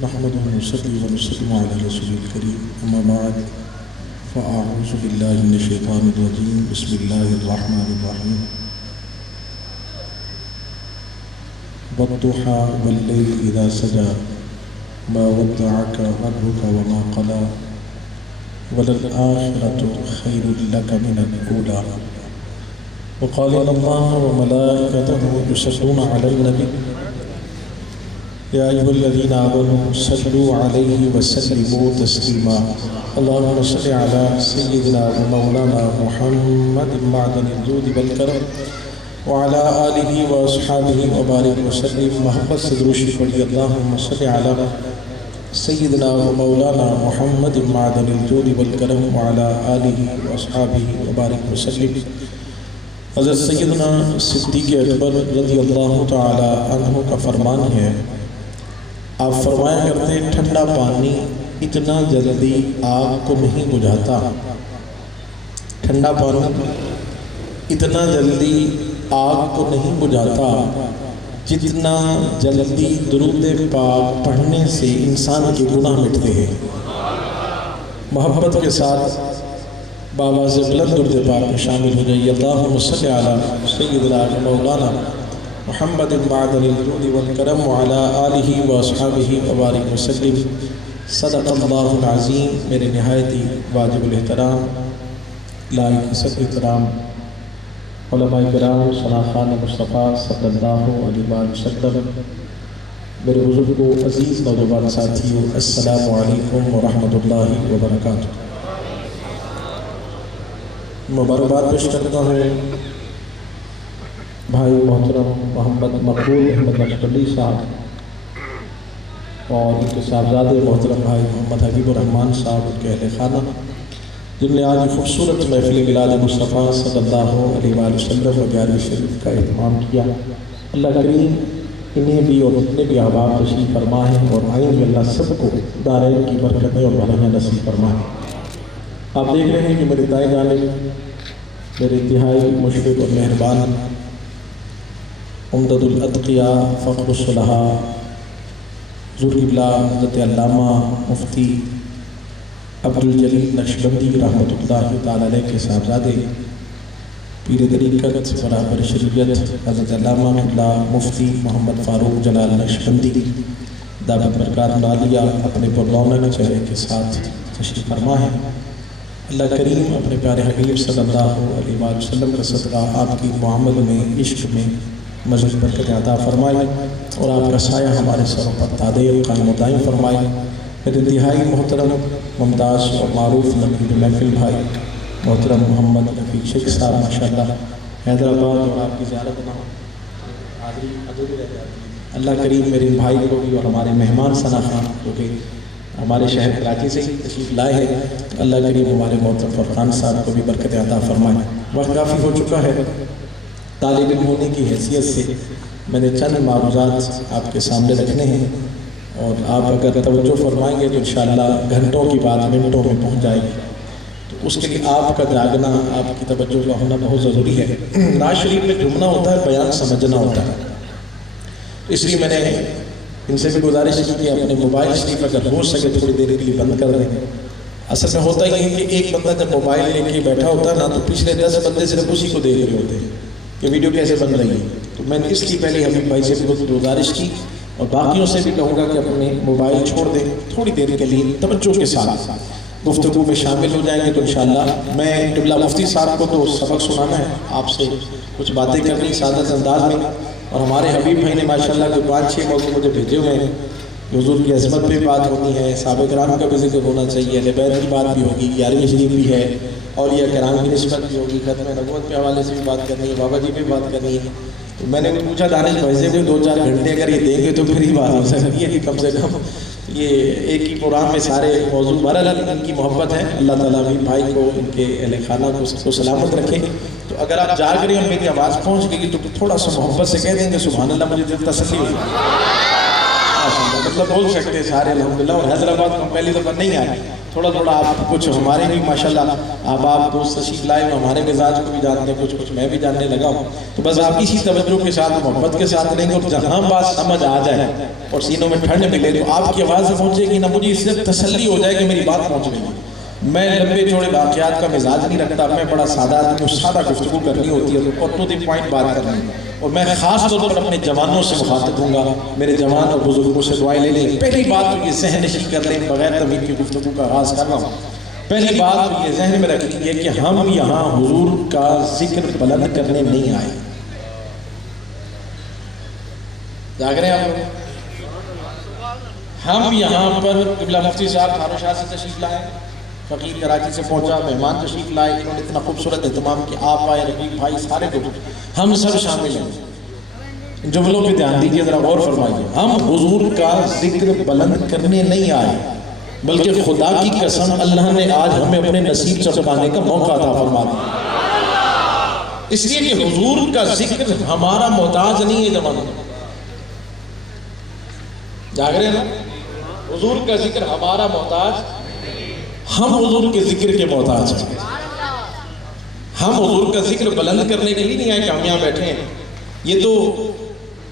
نحمده ونصلي ونسلم على رسول الكريم أما بعد فأعوذ بالله من الشيطان الرجيم بسم الله الرحمن الرحيم والضحى والليل إذا سجى ما ودعك ربك وما قلى وللآخرة خير لك من الأولى وقال إن الله وملائكته يصلون على النبي يا أيها الذين آمنوا صلوا عليه وسلموا تسليما اللهم صل على سيدنا ومولانا محمد معدن الجود والكرم وعلى آله وأصحابه وبارك وسلم محمد صدر الشفري اللهم صل على سيدنا ومولانا محمد معدن الجود والكرم وعلى آله وأصحابه وبارك وسلم حضرت سیدنا صدیق اکبر رضی اللہ تعالی عنہ کا فرمان ہے، آپ فرمایا کرتے ہیں ٹھنڈا پانی اتنا جلدی آگ کو نہیں بجھاتا، ٹھنڈا پانی اتنا جلدی آگ کو نہیں بجھاتا جتنا جلدی درود پاک پڑھنے سے انسان کے گناہ مٹتے ہیں۔ محبت کے ساتھ بابا سے بلند درود پاک میں شامل ہو جائیے۔ اللہم صلی علی سیدنا مولانا محمد معدن الجود والکرم وعلی آلہ واصحابہ وبارک وسلم۔ صدق اللہ العظیم۔ میرے نہایتی واجب الاحترام لائق صدر احترام علماء کرام شناخان مصطفیٰ صلی اللہ علیہ وسلم، میرے بزرگوں عزیز نوجوان ساتھیوں، السلام علیکم ورحمۃ اللہ وبرکاتہ۔ مبارکباد پیش کرتا ہوں بھائی محترم محمد مقبول احمد نقشبندی صاحب اور ان کے صاحبزادے محترم بھائی محمد حبیب الرحمن صاحب، ان کے اہل خانہ، جن نے آج خوبصورت محفل میلاد مصطفیٰ صلی اللہ علیہ وسلم و 11ویں شریف کا اہتمام کیا۔ اللہ کریم انہیں بھی اور اتنے بھی احباب نصیب فرمائیں اور آئیں بھی اللہ سب کو دارین کی برکتیں اور بھلائیاں نصیب فرمائیں۔ آپ دیکھ رہے ہیں کہ میرے دائیں جانب میرے انتہائی مشفق اور مہربان عمدۃ الاتقیاء فخر الصلحاء ذوالقبلہ حضرت علامہ مفتی عبدالجلیل نقشبندی رحمۃ اللہ تعالی علیہ کے صاحبزادے پیر طریقت برابر شریعت حضرت علامہ قبلہ مفتی محمد فاروق جلال نقشبندی دعوت برکات عالیہ اپنے پررونق چہرے کے ساتھ تشریف فرما ہے۔ اللہ کریم اپنے پیارے حبیب صلی اللہ علیہ وسلم کا صدقہ آپ کی معاملے میں عشق میں مزید برکت عطا فرمائے اور آپ کا سایہ ہمارے سروں پر دائم قائم و دائم فرمائے۔ میرے انتہائی محترم ممتاز اور معروف نقیب محفل بھائی محترم محمد رفیق شیخ صاحب ماشاءاللہ حیدرآباد، اور آپ کی زیارت نہ ہو اللہ کریم میرے بھائی کو بھی اور ہمارے مہمان ثنا خان جو کہ ہمارے شہر کراچی سے تشریف لائے ہیں، اللہ کریم ہمارے محترم فرقان صاحب کو بھی برکت عطا فرمائے۔ وقت کافی ہو چکا ہے، طالب علم ہونے کی حیثیت سے میں نے چند معروضات آپ کے سامنے رکھنے ہیں اور آپ اگر توجہ فرمائیں گے تو انشاءاللہ گھنٹوں کی بات منٹوں میں پہنچ جائے گی، تو اس کے لیے آپ کا جاگنا، آپ کی توجہ کا ہونا بہت ضروری ہے۔ نعت شریف میں جملہ ہوتا ہے، بیان سمجھنا ہوتا ہے، اس لیے میں نے ان سے بھی گزارش کی کہ اپنے موبائل شریف اگر ہو سکے تھوڑی دیر کے لیے بند کر دیں۔ اصل میں ہوتا یہ ہے کہ ایک بندہ جب موبائل لے کے بیٹھا ہوتا ہے نا تو پچھلے 10 بندے صرف اسی کو دیکھ رہے ہوتے ہیں کہ ویڈیو کیسے بن رہی ہے۔ تو میں نے اس لیے پہلے حبیب بھائی سے بھی گزارش کی اور باقیوں سے بھی کہوں گا کہ اپنے موبائل چھوڑ دیں، تھوڑی دیر کے لیے توجہ کے ساتھ گفتگو میں شامل ہو جائیں گے تو انشاءاللہ میں قبلہ مفتی صاحب کو تو سبق سنانا ہے، آپ سے کچھ باتیں کرنی سادہ انداز میں، اور ہمارے حبیب بھائی نے ماشاءاللہ کوئی 5-6 موضوع مجھے بھیجے ہوئے ہیں۔ حضور کی عظمت پہ بات ہونی ہے، صحابہ کرام کا بھی ذکر ہونا چاہیے، اہل بیت کی بات بھی ہوگی، 11ویں شریف بھی ہے، اولیاء کرام کی نسبت بھی ہوگی، ختم نبوت کے حوالے سے بھی بات کرنی ہے، بابا جی پہ بات کرنی ہے۔ تو میں نے پوچھا دانش بھائی سے بھی 2-4 گھنٹے اگر یہ دیں گے تو پھر ہی بات ہو سکتی ہے کہ کم سے کم یہ ایک ہی پروگرام میں سارے موضوع۔ بہرحال ان کی محبت ہے، اللہ تعالیٰ بھی بھائی کو، ان کے اہل خانہ کو سب کو سلامت رکھے۔ تو اگر آپ جاگ رہے ہیں اور میری آواز پہنچ گئی تو تھوڑا سا محبت سے کہہ دیں گے سبحان اللہ، مجھے تسلی ہوگی۔ مطلب بول سکتے سارے الحمدللہ، اور حیدرآباد میں پہلی دفعہ نہیں آئے، تھوڑا تھوڑا آپ کچھ ہمارے بھی ماشاءاللہ آپ دوست تشریف لائے، ہمارے مزاج کو بھی جانتے ہیں، کچھ میں بھی جاننے لگا ہوں، تو بس آپ اسی توجہ کے ساتھ محبت کے ساتھ لیں گے، اور جہاں بات سمجھ آ جائے اور سینوں میں ٹھنڈ ملے تو آپ کی آواز پہنچے گی نا، مجھے اس سے تسلی ہو جائے کہ میری بات پہنچ گئی۔ میں لمبے چوڑے واقعات کا مزاج نہیں رکھتا، میں بڑا سادہ آدمی ہوں، سادہ گفتگو کرنی ہوتی ہے اور ٹو دی پوائنٹ بات کرنی ہے، اور میں خاص طور پر اپنے جوانوں سے مخاطب ہوں گا، میرے جوان اور بزرگوں سے دعائیں لے لیں۔ پہلی بات تو یہ ذہن نشین کر لیں، بغیر تمہید کی گفتگو کا آغاز کر رہا ہوں، پہلی بات تو یہ ذہن میں رکھ لیجیے کہ ہم یہاں حضور کا ذکر بلند کرنے نہیں آئے۔ جاگ رہے ہیں آپ لوگ؟ ہم یہاں پر قبلہ مفتی صاحب تھانو شاہ سے تشریف لائے، فقیر کراچی سے پہنچا، مہمان تشریف لائے، انہوں نے اتنا خوبصورت اہتمام کہ آپ آئے، رفیق بھائی، سارے دوست، ہم سب شامل ہیں۔ جملوں پہ دھیان دیجیے، ذرا غور فرمائیے، ہم حضور کا ذکر بلند کرنے نہیں آئے، بلکہ خدا کی قسم اللہ نے آج ہمیں اپنے نصیب چمکانے کا موقع عطا فرما دیا، اس لیے کہ حضور کا ذکر ہمارا محتاج نہیں ہے زمانہ۔ جاگ رہے ہیں نا؟ حضور کا ذکر ہمارا محتاج، ہم حضور کے ذکر کے محتاج ہیں۔ ہم حضور کا ذکر بلند کرنے کے لیے نہیں آئے کہ ہم یہاں بیٹھے ہیں، یہ تو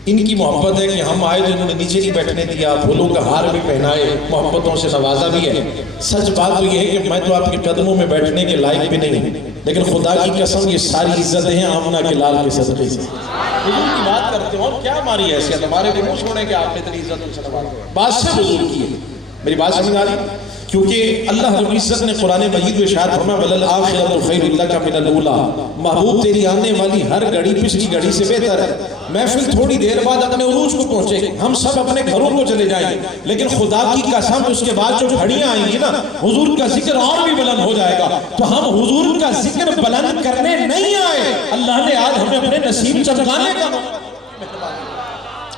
ان کی محبت ہے کہ ہم آئے تو انہوں نے نیچے نہیں بیٹھنے دیا، پھولوں کا ہار بھی پہنائے، محبتوں سے نوازا بھی ہے۔ سچ بات تو یہ ہے کہ میں تو آپ کے قدموں میں بیٹھنے کے لائق بھی نہیں ہوں، لیکن خدا کی قسم یہ ساری عزتیں ہیں آمنہ کے لال کے صدقے سے۔ حضور کی بات کرتے ہیں اور کیا ہماری حیثیت، ہمارے کو منہ چھوڑیں کہ آپ نے اتنی عزت ان سے نوازا، بات سے حضور کی ہے۔ میری بات سمجھ آ رہی؟ کیونکہ اللہ رب العزت نے قرآن مجید میں ارشاد فرمایا وَلَلْآخِرَةُ خَيْرٌ لَكَ مِنَ الْأُولَىٰ، محبوب تیری آنے والی ہر گھڑی پچھلی گھڑی سے بہتر ہے۔ محفل تھوڑی دیر بعد اپنے عروج کو پہنچے گی، ہم سب اپنے گھروں کو چلے جائیں گے، لیکن خدا کی قسم اس کے بعد جو گھڑیاں آئیں گی نا، حضور کا ذکر اور بھی بلند ہو جائے گا۔ تو ہم حضور کا ذکر بلند کرنے نہیں آئے، اللہ نے آج ہمیں اپنے نصیب چمکانے کا موقع،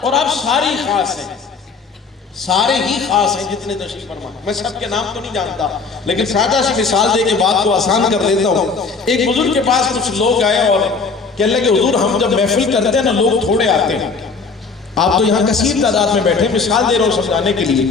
اور آپ ساری خاص ہیں، سارے ہی خاص ہیں جتنے تشریف فرما۔ میں سب کے نام تو نہیں جانتا، لیکن سادہ سی مثال دے کے بات کو آسان کر دیتا ہوں۔ ایک بزرگ کے پاس کچھ لوگ آئے اور کہنے لگے حضور ہم جب محفل کرتے ہیں نا لوگ تھوڑے آتے ہیں، آپ تو یہاں کثیر تعداد میں بیٹھے، مثال دے رہا ہوں سمجھانے کے لیے۔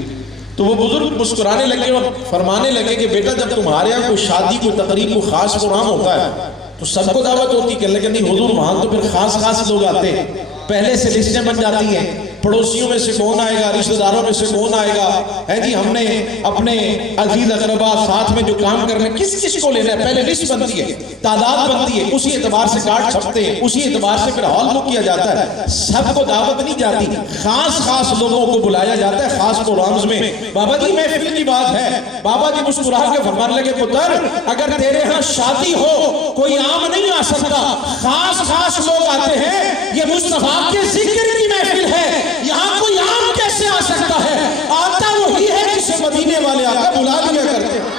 تو وہ بزرگ مسکرانے لگے اور فرمانے لگے کہ بیٹا جب تمہارے یہاں کوئی شادی کوئی تقریب کوئی خاص پروگرام ہوتا ہے تو سب کو دعوت ہوتی، کہنے لگے نہیں حضور وہاں تو پھر خاص لوگ آتے ہیں، پہلے سے لسٹیں بن جاتی ہیں، پڑوسیوں میں سے کون آئے گا، رشتہ داروں میں سے کون آئے گا، ہے جی ہم نے اپنے عزیز اقربا ساتھ میں جو کام کرنے کس کو لینا ہے، پہلے لسٹ بنتی ہے، تعداد بنتی ہے، اسی اعتبار سے کارڈ چھپتے ہیں، اسی اعتبار سے پھر ہال بک کیا جاتا ہے۔ سب کو دعوت نہیں جاتی، خاص لوگوں کو بلایا جاتا ہے خاص پروگرامز میں۔ بابا جی محفل کی بات ہے، بابا جی مسکرا کے فرمانے لگے پتر اگر تیرے ہاں شادی ہو کوئی عام نہیں آ سکتا، خاص لوگ آتے ہیں، یہ مصطفیٰ کے ذکر کی محفل ہے، یہاں کوئی عام کیسے آ سکتا ہے؟ آتا وہی ہے جسے مدینے والے آقا بلا دیا کرتے ہیں۔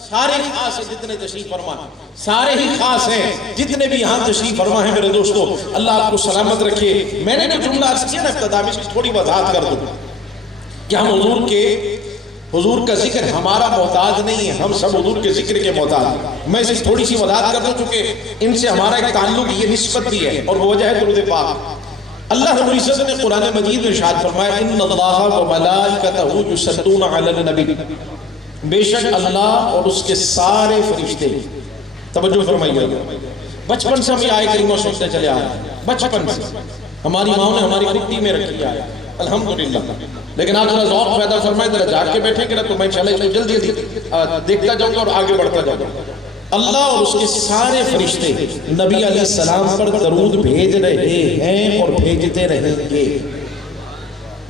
سارے خاص ہیں جتنے تشریف فرما ہیں، سارے ہی خاص ہیں جتنے بھی یہاں تشریف فرما ہیں۔ میرے دوستو اللہ آپ کو سلامت رکھے۔ میں نے جو جملہ عرض کیا نا ابتدا میں اس کی تھوڑی وضاحت کر دوں کہ ہم حضور کا ذکر ہمارا محتاج نہیں ہے، ہم سب حضور کے ذکر کے محتاج ہیں۔ میں اسے تھوڑی سی وضاحت کر دوں چونکہ ان سے ہمارا ایک تعلق یہ نسبت بھی ہے اور وہ وجہ ہے درود پاک۔ اللہ رب العزت نے قرآن مجید میں ارشاد فرمایا ان اللہ و ملائکتہ یصلون علی النبی، بے شک اللہ اور اس کے سارے فرشتے، توجہ فرمائیے، بچپن سے ہم یہ آیت کریمہ سنتے چلے آئے ہیں، بچپن سے ہماری ماں نے ہماری کٹی میں رکھی ہے الحمدللہ، لیکن آپ ذرا ذوق پیدا فرمائے، ذرا جاگ کے بیٹھیں کہ تو میں انشاءاللہ جلدی دیکھتا جاؤں گا اور آگے بڑھتا جاؤں گا۔ اللہ اور اس کے سارے فرشتے نبی علیہ السلام پر درود بھیج رہے ہیں اور بھیجتے رہیں گے۔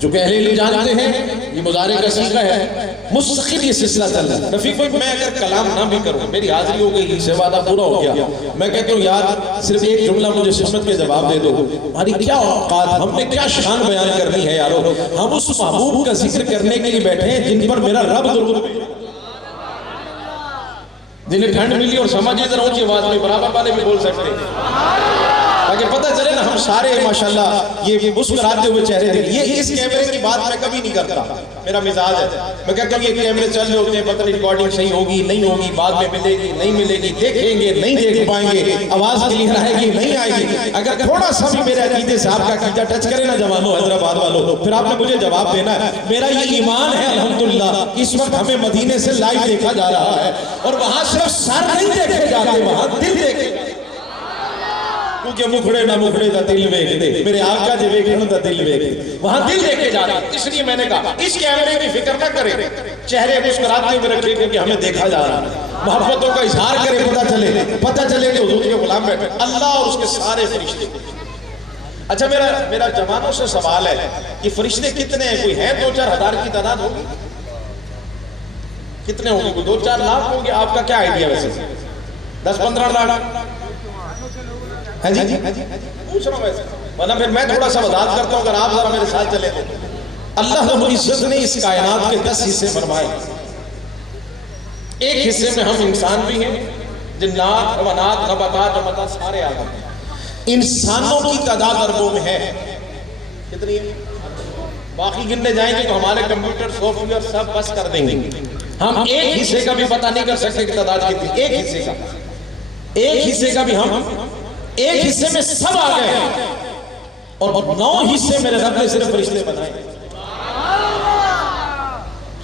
جو کہ اہل علم جانتے ہیں یہ مضارع کا صیغہ ہے، مستقل یہ سلسلہ چل رہا ہے۔ رفیق بھائی میں اگر کلام نہ بھی کروں، میری حاضری ہو گئی سے وعدہ پورا ہو گیا، میں کہتا ہوں یار صرف ایک جملہ مجھے سنت کے جواب دے دو، ہماری کیا اوقات، ہم نے کیا شان بیان کرنی ہے یارو، ہم اس محبوب کا ذکر کرنے کے لیے بیٹھے ہیں جن پر میرا رب درود، جنہیں ٹھنڈ ملی اور سمجھے ذرا اونچی آواز میں، برابر والے بھی بول سکتے ہیں، تاکہ پتہ چلے نا ہم سارے ماشاءاللہ یہ مسکراتے ہوئے چہرے دیکھیں. یہ اس کیمرے کی بات میں کبھی نہیں کرتا, میرا مزاج ہے. میں کہتا ہوں یہ کیمرے چل رہے ہوتے ہیں, پتہ نہیں ریکارڈنگ صحیح ہوگی نہیں ہوگی, بعد میں ملے گی نہیں ملے گی, دیکھیں گے نہیں دیکھ پائیں گے, آواز کلیئر آئے گی نہیں آئے گی. اگر تھوڑا سا بھی میرے عقیدے سے آپ کا عقیدہ ٹچ کرے نا جوانوں, حیدرآباد والوں, پھر آپ نے مجھے جواب دینا ہے. میرا یہ ایمان ہے الحمدللہ, اس وقت ہمیں مدینے سے لائیو دیکھا جا رہا ہے, اور وہاں صرف سر نہیں دیکھے جاتے, وہاں دل دیکھے, کیونکہ مکھڑے نہ مکھڑے دا دل ویکھ دے, میرے آقا جے ویکھن دا دل ویکھ دے, وہاں دل دیکھے جاتے. اس لیے میں نے کہا اس کیمرے کی فکر نہ کریں, چہرے مسکراتے ہوئے رکھے کیونکہ ہمیں دیکھا جا رہا ہے. محبتوں کا اظہار کرے, پتہ چلے کہ حضور کے غلام بیٹھے, اللہ اور اس کے سارے فرشتے. اچھا میرا جوانوں سے سوال ہے, یہ فرشتے کتنے ہیں؟ کوئی ہے 2-4 ہزار کی تعداد ہوگی؟ کتنے ہوں گے؟ کوئی 2-4 لاکھ ہوں گے؟ آپ کا کیا آئیڈیا ویسے؟ 10-15 لاکھ؟ ہاں جی پوچھ رہا ہوں ویسے, ورنہ پھر میں تھوڑا سا وضاحت کرتا ہوں اگر آپ ذرا میرے ساتھ چلے. اللہ رب العزت نے اس کائنات کے 10 حصے فرمائے. ایک حصے میں ہم انسان بھی ہیں, جنات, حیوانات, نباتات, نباتات سارے آدم ہیں. انسانوں کی تعداد اربوں میں ہے. کتنی ہے؟ باقی گننے جائیں گے تو ہمارے کمپیوٹر سافٹ ویئر سب بس کر دیں گے. ہم ایک حصے کا بھی پتہ نہیں کر سکتے کہ تعداد کتنی. ایک حصے کا بھی ہم ایک حصے میں سب آ گئے, اور 9 حصے میرے رب نے صرف فرشتے بنائے.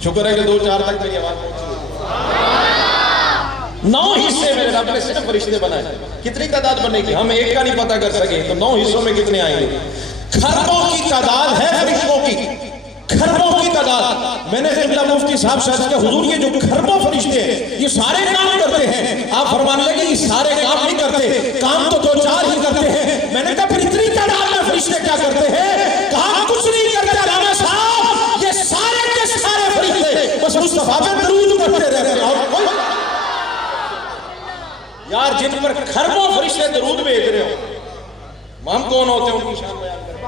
شکر ہے کہ 2-4 تک میری آواز پہنچی. 9 حصے میرے رب نے صرف فرشتے بنائے. کتنی تعداد بنے گی ہم ایک کا نہیں پتہ کر سکے, تو 9 حصوں میں کتنے آئیں گے؟ کھربوں کی تعداد ہے فرشتوں کی, کھربوں کی تعداد. میں نے قبلہ مفتی صاحب سے کہا حضور یہ جو کھربوں فرشتے ہیں یہ سارے کام کرتے ہیں. آپ فرمانے لگے یہ سارے کام نہیں کرتے, کام تو 2-4 ہی کرتے ہیں. میں نے کہا پھر اتنی تعداد میں فرشتے کیا کرتے ہیں؟ کام کچھ نہیں کرتے علامہ صاحب, یہ سارے کے سارے فرشتے بس مصطفیٰ پہ درود پڑھتے رہتے ہیں. اور کوئی یار جن پر کھربوں فرشتے درود بھیج رہے ہو, ہم کون ہوتے ہیں ان کی شان بیان کریں؟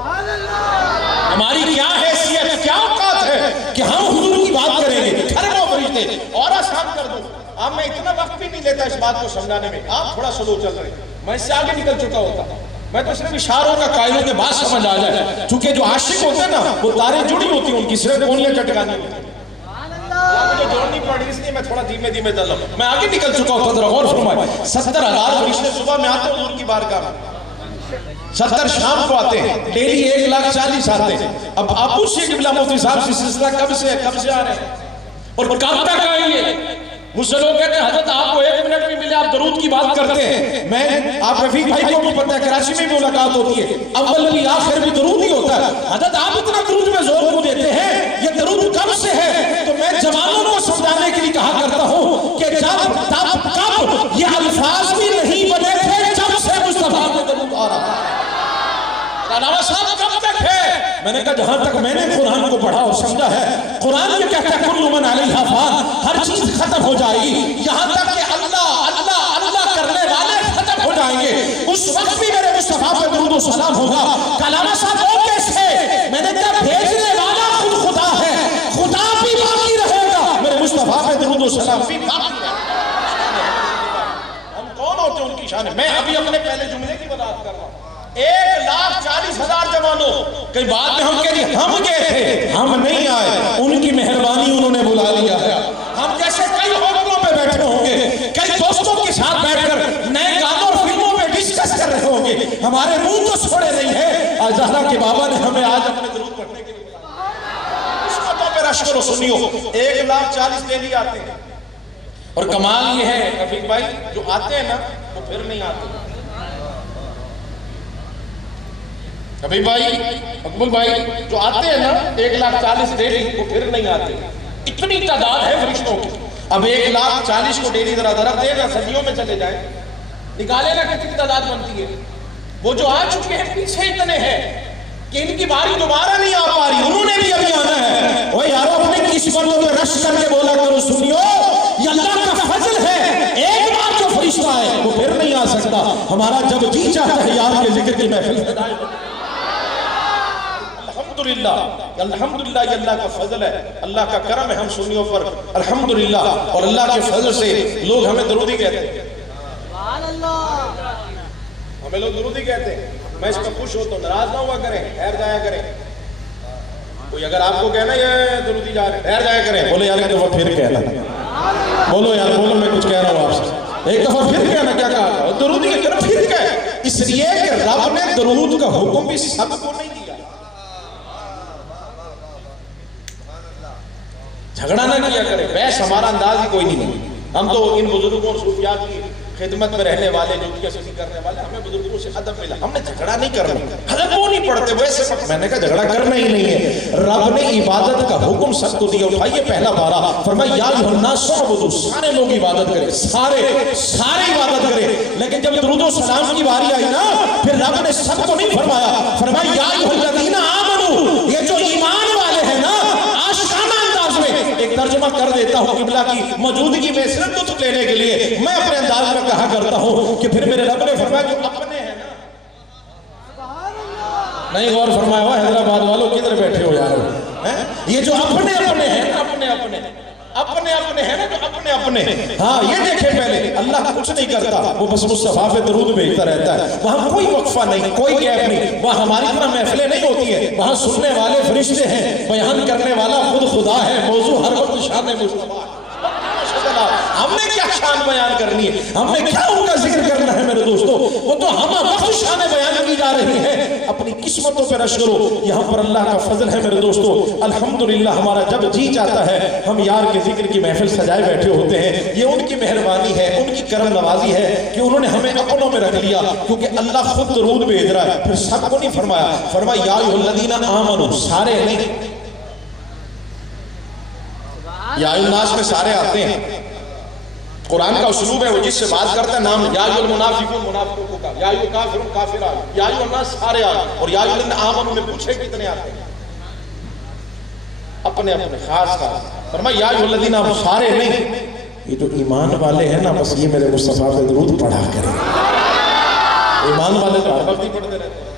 ہماری کیا حیثیت, کیا اوقات ہے کہ ہم حضور کی بات کریں گے؟ کھربوں فرشتے. اور آسان کر دوں, اب میں اتنا وقت بھی نہیں لیتا اس بات کو سمجھانے میں, آپ تھوڑا سلو چل رہے ہیں, میں اس سے آگے نکل چکا ہوتا. میں تو صرف اشاروں کا قائلوں کے بعد سمجھ آ جائے, چونکہ جو عاشق ہوتے ہیں نا وہ تاریں جڑی ہوتی ہیں ان کی, صرف کونیاں چٹکانی ہوتی ہیں. مجھے جوڑنی پڑی اس لیے میں تھوڑا دھیمے دھیمے چل رہا ہوں. میں آگے نکل چکا ہوتا, ذرا غور فرمائے. 70,000 فرشتے صبح میں آتے ہیں حضور کی بارگاہ میں, 70 شام کو آتے ہیں, ڈیلی 1,40,000 آتے ہیں. اب آپ پوچھئے قبلہ مفتی صاحب سے سلسلہ کب سے آ رہے ہیں اور کب تک آئیں گے؟ مجھ سے لوگ کہتے ہیں حضرت آپ کو 1 منٹ بھی ملے آپ درود کی بات کرتے ہیں. میں آپ رفیق بھائی کو بھی پتہ ہے کراچی میں بھی ملاقات ہوتی ہے, اول بھی آخر بھی درود ہی ہوتا ہے. حضرت آپ اتنا درود میں زور کو دیتے ہیں, یہ درود کب سے ہے؟ تو میں جوانوں کو سمجھانے کے لیے کہا کرتا ہوں کہ کب یہ الفاظ بھی نہیں بنے تھے جب سے مصطفیٰ میں درود آ رہا ہے. علامہ صاحب کب تک ہے؟ میں نے کہا جہاں تک میں نے قرآن کو پڑھا اور سمجھا ہے, قرآن یہ کہتا ہے کل من علیہا فان, ہر چیز ختم ہو جائے گی, یہاں تک کہ اللہ اللہ اللہ کرنے والے ختم ہو جائیں گے, اس وقت بھی میرے مصطفیٰ پہ درود و سلام ہوگا. علامہ صاحب وہ کیسے؟ میں نے کہا بھیجنے والا خود خدا ہے, خدا بھی باقی رہے گا, میرے مصطفیٰ پہ درود و سلام بھی باقی رہے گا. ہم کون ہوتے ہیں ان کی شان ہے؟ میں ابھی اپنے پہلے جملے کی وضاحت کر رہا ہوں. 1,40,000 جوانوں, کئی بعد میں ہم کہہ دیں ہم گئے تھے, ہم نہیں آئے, ان کی مہربانی انہوں نے بلا لیا ہے. ہم جیسے کئی ہوٹلوں پہ بیٹھے ہوں گے, کئی دوستوں کے ساتھ بیٹھ کر نئے گانوں اور فلموں پہ ڈسکس کر رہے ہوں گے, ہمارے منہ تو چھوڑے نہیں ہیں. آج زہرا کے بابا نے ہمیں آج اپنے درود پڑھنے کے لیے بلایا. اس باتوں پہ رش کرو, سنیو, 1,40,000 ڈیلی آتے ہیں. اور کمال یہ ہے رفیق بھائی, جو آتے ہیں نا وہ پھر نہیں آتے. کبھی بھائی, مقبول بھائی, جو آتے ہیں نا 1,40,000 ڈیلی, وہ پھر نہیں آتے. اتنی تعداد ہے فرشتوں کی. اب 1,40,000 کو ڈیلی ذرا درخت دے نا, صدیوں میں چلے جائیں, نکالے نا کتنی تعداد بنتی ہے. وہ جو آ چکے ہیں پیچھے اتنے ہیں کہ ان کی باری دوبارہ نہیں آ پا رہی, انہوں نے بھی ابھی آنا ہے. وہ یارو اپنے قسمتوں میں رش کر کے بولا کرو, سنیو یہ اللہ کا فضل ہے, ایک بار جو فرشتہ ہے وہ پھر نہیں آ سکتا. ہمارا جب جی چاہتا ہے یار کے ذکر کی محفل سجائے. الحمدللہ یہ اللہ کا فضل ہے, اللہ کا کرم ہے ہم سنیوں پر, الحمدللہ. اور اللہ کے فضل سے لوگ ہمیں درودی کہتے ہیں, ہمیں لوگ درودی کہتے ہیں. میں اس پر خوش ہوں تو ناراض نہ ہوا کریں، ٹھہر جایا کریں. کوئی اگر آپ کو کہنا یہ درودی جا رہے ٹھہر جایا کریں. بولے یار ایک دفعہ پھر کہنا، بولو یار بولو، میں کچھ کہہ رہا ہوں آپ سے. ایک دفعہ پھر کہنا. کیا کہا؟ درودی کی طرف پھر کہے. اس لیے کہ رب نے درود کا حکم بھی سب کو نہیں دیا. جھگڑا نہ کیا کرے. بحث ہمارا انداز ہی کوئی نہیں ہے. ہم تو ان بزرگوں اور صوفیات کی خدمت میں رہنے والے، جو کسی کرنے والے، ہمیں بزرگوں سے ادب ملا. ہم نے جھگڑا نہیں کرنا. حضرت وہ نہیں پڑھتے ویسے. میں نے کہا جھگڑا کرنا ہی نہیں ہے. رب نے عبادت کا حکم سب کو دیا. اٹھائیے پہلا پارہ، فرمایا یا ایھا الناس اعبدوا. سارے لوگ عبادت کریں، سارے عبادت کریں. لیکن جب درود و سلام کی باری آئی نا، پھر رب نے سب کو نہیں فرمایا. فرمایا یا ایھا الذین آمنوا. یہ جو ایمان والے ہیں نا، آشکارا انداز میں ایک ترجمہ کر دیتا ہوں قبلہ کی موجودگی میں صرف لطف لینے کے لیے میں اپنے انداز میں کہا کرتا ہوں کہ پھر میرے رب نے فرمایا جو اپنے ہیں نا. نہیں غور فرمایا ہوا حیدرآباد والوں کدھر بیٹھے ہو یار؟ یہ جو اپنے اپنے ہیں نا، اپنے اپنے ہیں نا، جو اپنے اپنے. ہاں یہ دیکھیں پہلے اللہ کچھ نہیں کرتا، وہ بس مصطفیٰ پہ درود بھیجتا رہتا ہے. وہاں کوئی وقفہ نہیں، کوئی گیپ نہیں. وہاں ہماری طرح محفلیں نہیں ہوتی ہیں. وہاں سننے والے فرشتے ہیں، بیان کرنے والا خود خدا ہے. موضوع ہر وقت شان مصطفیٰ. ہم نے کیا شان بیان کرنی ہے؟ ہم نے کیا ان کا ذکر کرنا ہے میرے دوستو؟ وہ تو ہم وقت شان بیان کی جا رہی ہے. اپنی قسمتوں پہ رش کرو. یہاں پر اللہ کا فضل ہے میرے دوستو. الحمدللہ ہمارا جب جی چاہتا ہے ہم یار کے ذکر کی محفل سجائے بیٹھے ہوتے ہیں. یہ ان کی مہربانی ہے، ان کی کرم نوازی ہے کہ انہوں نے ہمیں اپنوں میں رکھ لیا. کیونکہ اللہ خود درود بھیج رہا ہے. پھر سب کو نہیں فرمایا. فرمایا یا ایھا الذین آمنوا. سارے نہیں. یا الناس میں سارے آتے ہیں. قرآن کا اسلوب ہے، وہ جس سے بات کرتا ہے نام یا ایھا المنافقون منافقوں کا، یا ایھا الکافرون کافرات، یا ایھا الناس سارے آتے. اور یا ایھا الذین آمنوا میں پوچھے کتنے آتے ہیں؟ اپنے اپنے خاص خاص. فرمایا یا ایھا الذین آمنوا. سارے نہیں. یہ جو ایمان والے ہیں نا، بس یہ میرے مصطفیٰ پہ درود پڑھا کریں. ایمان والے تو ہر وقت ہی پڑھتے رہتے ہیں.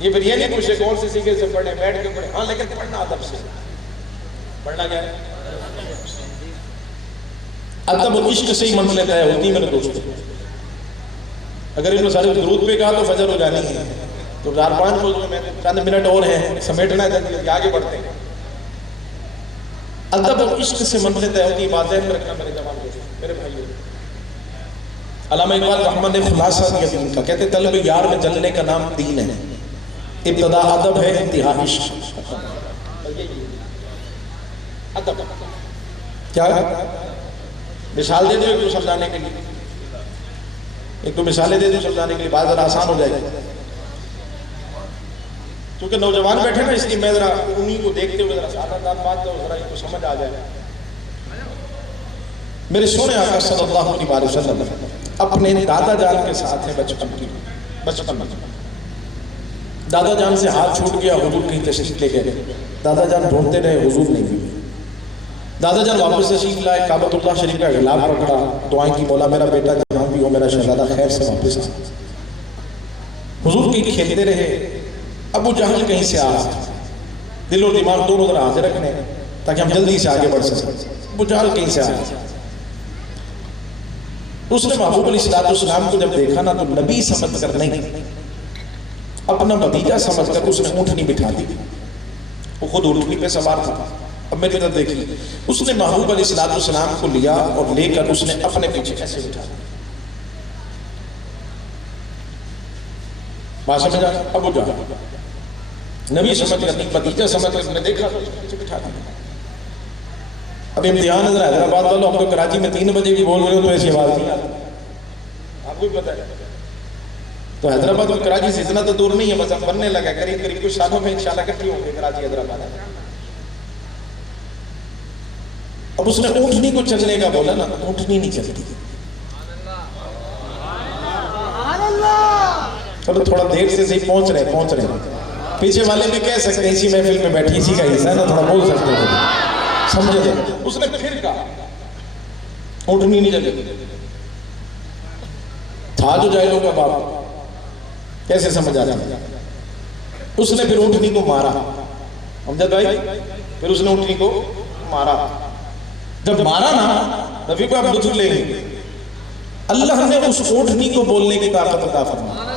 یہ پھر یہ نہیں پوچھے کون سے سیکھے سے پڑھیں، بیٹھ کے پڑھیں. ہاں لیکن پڑھنا ادب سے. پڑھنا کیا ہے؟ ادب اور عشق سے ہی منزلیں طے ہوتی ہیں میرے دوستو. اگر ان کو سارے درود پہ کہا تو فجر ہو جانی ہے. تو 4-5 موضوع میں چند منٹ اور ہیں، سمیٹنا ہے، آگے بڑھتے ہیں. ادب اور عشق سے منزلیں طے ہوتی ہیں. بات ذہن میں رکھنا میرے جوان دوستو، میرے بھائیو. علامہ اقبال رحمت نے خلاصہ دیا دین کا. کہتے طلب یار میں جلنے کا نام دین ہے. ابتدا ادب ہے، انتہا عشق. ادب کیا ہے؟ مثال دے دو ایک دو سمجھانے کے لیے. ایک دو مثالیں دے دو سمجھانے کے لیے، بات ذرا آسان ہو جائے گی. کیونکہ نوجوان بیٹھے نا، اس لیے میں ذرا انہی کو دیکھتے ہوئے ذرا سادہ بات دو، ذرا ان کو سمجھ آ جائے. میرے سونے آقا صلی اللہ علیہ وسلم اپنے دادا جان کے ساتھ ہیں بچپن میں. دادا جان سے ہاتھ چھوٹ گیا، حضور کہیں تشریف لے گئے. دادا جان ڈھونڈتے رہے، حضور نہیں ہوئے. دادا جان واپس تشریف لائے، کعبۃ اللہ شریف کا غلاف پکڑا، دعائیں کی، مولا میرا بیٹا جہاں بھی ہو، میرا شہزادہ خیر سے واپس آ. حضور کہیں کھیلتے رہے. ابو جہل کہیں سے آ، دل و دماغ دونوں ذرا حاضر رکھنے تاکہ ہم جلدی سے آگے بڑھ سکیں. ابو جہل کہیں سے آ. اس نے محبوب علیہ السلام کو جب دیکھا نا، تو نبی سمجھ کر نہیں، اپنا بھتیجا سمجھ کر اس نے اونٹنی بٹھا دی. وہ خود اونٹنی پہ سوار تھا. اب میری طرف دیکھیے، اس نے محبوب علیہ السلام کو لیا اور لے کر اس نے اپنے پیچھے ایسے بٹھا دیا. بات سمجھا؟ ابو جہل نبی سمجھ کر نہیں، بھتیجا سمجھ کر نے دیکھا تو پیچھے بٹھا دیا. اب امتحان ہے حیدرآباد والوں، ہم تو کراچی میں 3 بجے بھی بول رہے ہو تو ایسی آواز نہیں آتی. آپ کو بھی پتہ ہے. تو حیدرآباد اور کراچی سے اتنا تو دور نہیں ہے، بس اب بننے لگا. قریب کچھ سالوں میں انشاءاللہ اکٹھی ہوں گے کراچی حیدرآباد. اب اس نے اونٹنی کو چلنے کا بولا نا، اونٹنی نہیں چلتی. چلو تھوڑا دیر سے صحیح پہنچ رہے. پیچھے والے بھی کہہ سکتے ہیں اسی محفل میں بیٹھی، اسی کا حصہ ہے نا، تھوڑا بول سکتے ہیں. سمجھے جائے. اس نے پھر کہا اونٹنی نہیں چلے. تھا جو جائلوں کا باپ، کیسے سمجھ آ جائے. اس نے پھر اونٹنی کو مارا. امجد بھائی، پھر اس نے اونٹنی کو مارا. جب مارا نا، نبی کو آپ لطف لیں گے. اللہ نے اس اونٹنی کو بولنے کی طاقت عطا فرمائی.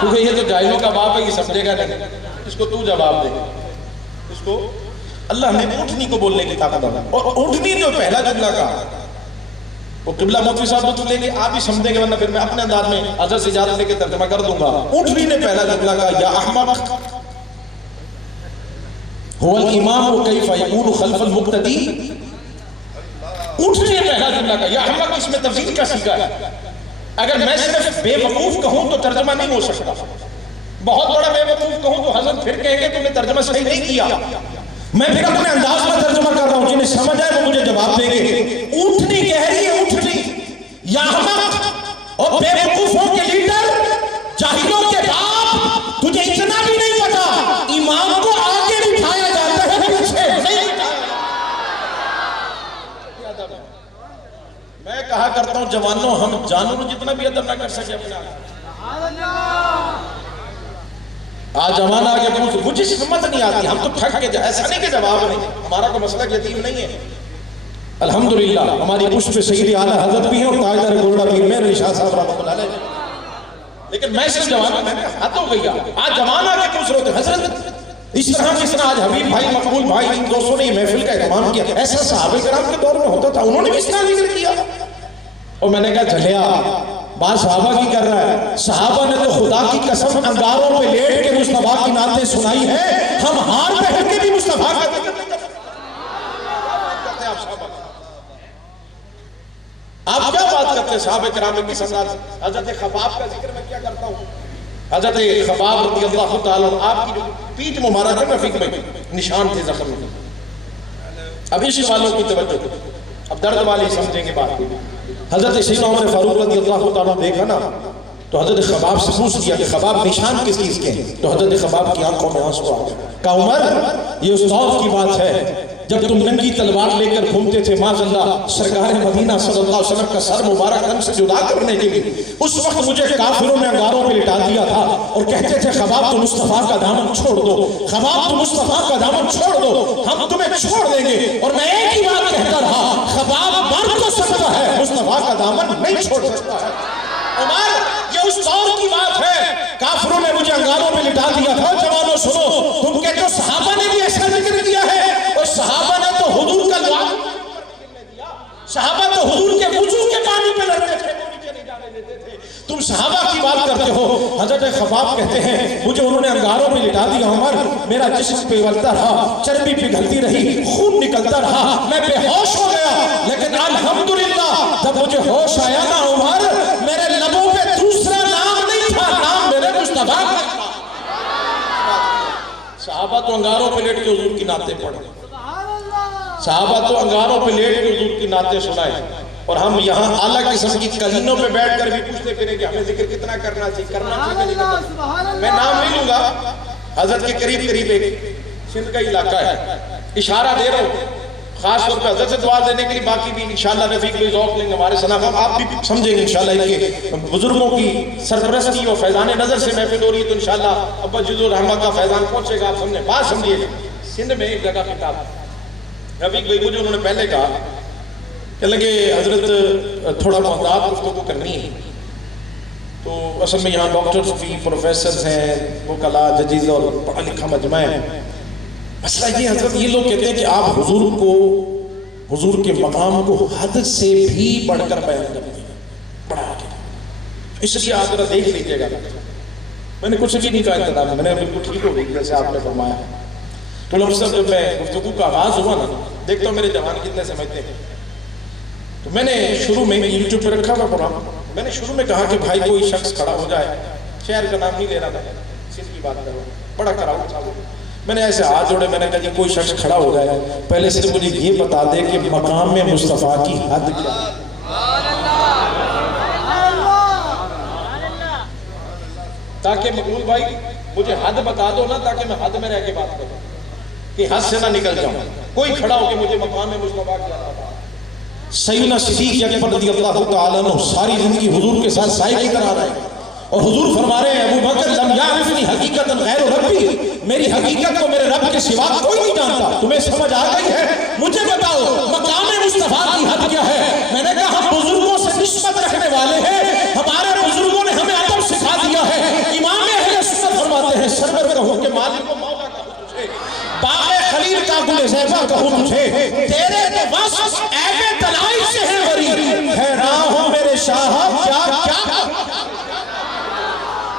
کیونکہ یہ تو جاہلوں کا باپ ہے، یہ سمجھے گا نہیں، اس کو تو جواب دے، اس کو اللہ نے اونٹنی کو بولنے کی طاقت دی، اور اونٹنی جو پہلا جملہ کہا وہ قبلہ مفتی صاحب تو لے کے آپ ہی سمجھیں گے، ورنہ پھر میں اپنے انداز میں حضرت سے اجازت لے کے ترجمہ کر دوں گا۔ اونٹنی نے پہلا جملہ کہا یا احمق هو الامام کیف یکون خلف المقتدی۔ اونٹنی نے پہلا جملہ کہا یا احمق، اس میں تفصیل کا صیغہ ہے، اگر میں صرف بے وقوف کہوں تو ترجمہ نہیں ہو سکتا، بہت بڑا بے وقوف کہوں تو حضرت پھر کہیں گے تم نے ترجمہ صحیح نہیں کیا، میں پھر اپنے انداز میں ترجمہ کر رہا ہوں، جنہیں سمجھ آئے وہ مجھے جواب دیں گے۔ اونٹنی کہہ رہی ہے، اونٹنی یا احمق اور بے وقوفوں کے لیڈر، جاہلوں کے باپ، تجھے اتنا بھی نہیں پتا امام کو آگے بٹھایا جاتا ہے پیچھے نہیں بٹھایا۔ میں کہا کرتا ہوں جوانوں، ہم جانوں جتنا بھی ادب نہ کر سکے اپنے آج جوان آگے پوچھ، مجھے سمجھ نہیں آتی، ہم تو تھک کے ایسا نہیں کہ جواب نہیں، ہمارا کوئی مسئلہ یتیم نہیں ہے، الحمدللہ ہماری پشت پہ سید اعلیٰ حضرت بھی ہیں اور تاجدار گولڑا پیر میں رشاد صاحب رحمۃ اللہ علیہ، لیکن میں صرف جوان، میں نے حد ہو گئی آج جوان آگے پوچھ رہے تھے حضرت اس طرح جس طرح آج حبیب بھائی، مقبول بھائی، ان دوستوں نے یہ محفل کا اہتمام کیا، ایسا صحابہ کرام کے دور میں ہوتا تھا، انہوں نے بھی اس طرح ذکر کیا، اور میں نے کہا چلیا بات صحابہ کی کر رہا ہے، صحابہ نے تو خدا کی قسم انگاروں پہ لیٹ کے مصطفیٰ کی نعتیں سنائی ہے، ہم ہار پہن کے بھی مصطفیٰ کا ذکر نہیں کرتے۔ آپ کیا بات کرتے ہیں صحابہ کرام میں کس انداز؟ حضرت خباب کا ذکر میں کیا کرتا ہوں، حضرت خباب رضی اللہ تعالیٰ آپ کی جو پیٹھ مبارک ہے رفیق میں نشان تھے زخم میں، اب عشق والوں کی توجہ، اب درد والی سمجھیں گے بات۔ حضرت سیدنا عمر فاروق رضی اللہ تعالیٰ دیکھا نا تو حضرت خباب سے پوچھ دیا کہ خباب نشان کس چیز کے ہیں، تو حضرت خباب کی آنکھوں میں آنسو آ گئے، کہا عمر یہ اس دور کی بات ہے جب تم ننگی تلوار لے کر گھومتے تھے معاذ اللہ سرکار مدینہ صلی اللہ علیہ وسلم کا سر مبارک تن سے جدا کرنے کے لیے، اس وقت مجھے کافروں نے انگاروں پہ لٹا دیا تھا اور کہتے تھے خباب تو مصطفیٰ کا دامن چھوڑ دو، خباب تو مصطفیٰ کا دامن چھوڑ دو، ہم تمہیں چھوڑ دیں گے، اور میں ایک ہی بات کہتا رہا خباب مر تو سکتا ہے مصطفیٰ کا دامن نہیں چھوڑ سکتا ہے۔ عمر یہ اس دور کی بات ہے، کافروں نے مجھے انگاروں پہ لٹا دیا تھا، جوانوں سنو تم کہتے ہو صحابہ نے بھی ایسا ذکر کیا ہے، اور صحابہ نے تو حضور کا دعا، صحابہ تو حضور کے وضو کے پانی پہ لڑتے تھے، تم صحابہ کی بات کرتے ہو۔ حضرت خباب کہتے ہیں مجھے انہوں نے انگاروں پہ لٹا دیا عمر، میرا جسم پگھلتا رہا، چربی پگھلتی رہی، خون نکلتا رہا، میں بے ہوش ہو گیا، لیکن الحمدللہ جب مجھے ہوش آیا نا عمر میرے لبوں پہ دوسرا نام نہیں تھا، نام میرے مصطفیٰ کا تھا۔ صحابہ تو انگاروں پہ لیٹ کے حضور کی نعتیں پڑھے، صحابہ تو انگاروں پہ لیٹ کے حضور کی نعتیں سنائے، اور ہم یہاں اعلیٰ قسم کی کلینوں پہ بیٹھ کر بھی پوچھتے پھریں کہ ہمیں ذکر کتنا کرنا چاہیے، کرنا چاہیے نہیں کرنا۔ میں نام نہیں لوں گا، حضرت کے قریب قریب ایک سندھ کا علاقہ ہے، اشارہ دے رہا ہوں خاص طور پہ حضرت سے دعا دینے کے لیے، باقی بھی انشاءاللہ رفیق بھی ذوق لیں گے ہمارے سناف، آپ بھی سمجھیں گے انشاءاللہ کہ بزرگوں کی سرپرستی اور فیضان نظر سے محفل ہو رہی ہے، تو انشاءاللہ ابا جزو الرحمہ کا فیضان پہنچے گا، آپ سمجھیں بات سمجھیے گا۔ سندھ میں ایک جگہ کتاب رفیق بھائی مجھے انہوں نے پہلے کہا کہ لگے حضرت تھوڑا محتاط گفتگو کرنی ہے، تو اصل میں یہاں ڈاکٹرز بھی پروفیسرز ہیں، وکلاء ججیز اور پڑھا لکھا مجمع ہے، مسئلہ یہ حضرت یہ لوگ کہتے ہیں کہ آپ حضور کو، حضور کے مقام کو حد سے بھی بڑھ کر بیان کرتے ہیں، بڑھا کے، اس لیے آپ ذرا دیکھ لیجیے گا۔ میں نے کچھ بھی نہیں کہا انتظام، میں نے بالکل ٹھیک ہو گئی جیسے آپ نے فرمایا۔ تو لوگ سب جب میں گفتگو کا آغاز ہوا نا، دیکھتا ہوں میرے جوان کتنے سمجھتے ہیں، تو میں نے شروع میں یوٹیوب پہ رکھا ہوا پروگرام، میں نے شروع میں کہا کہ بھائی کوئی شخص کھڑا ہو جائے، شہر کا نام نہیں لے رہا تھا، سندھ کی بات کر رہا ہوں، بڑا کراؤ تھا وہ، میں نے ایسے ہاتھ جوڑے، میں نے کہا جی کوئی شخص کھڑا ہو جائے پہلے سے مجھے یہ بتا دے کہ مقام میں مصطفیٰ کی حد کیا ہے، تاکہ مقبول بھائی مجھے حد بتا دو نا، تاکہ میں حد میں رہ کے بات کروں، کہ حد سے نہ نکل جاؤں۔ کوئی کھڑا ہو کہ مجھے مقام میں مصطفیٰ کیا تھا۔ سیدنا صدیق اکبر رضی اللہ تعالیٰ عنہ ساری زندگی حضور کے ساتھ سائے کی طرح رہے، اور حضور فرما رہے ہیں ابو بکر لم یعرفنی حقیقتا غیر ربی، میری حقیقت کو میرے رب کے سوا کوئی نہیں جانتا، تمہیں سمجھ آ گئی ہے؟ مجھے بتاؤ مقام مصطفیٰ کی حد کیا ہے؟ میں نے کہا ہم بزرگوں سے نسبت رکھنے والے ہیں، ہمارے بزرگوں نے ہمیں ادب سکھا دیا ہے، امام زیبا کہوں تجھے تیرے تو بس عیب دلائی سے ہے وری حیران ہوں میرے شاہ کیا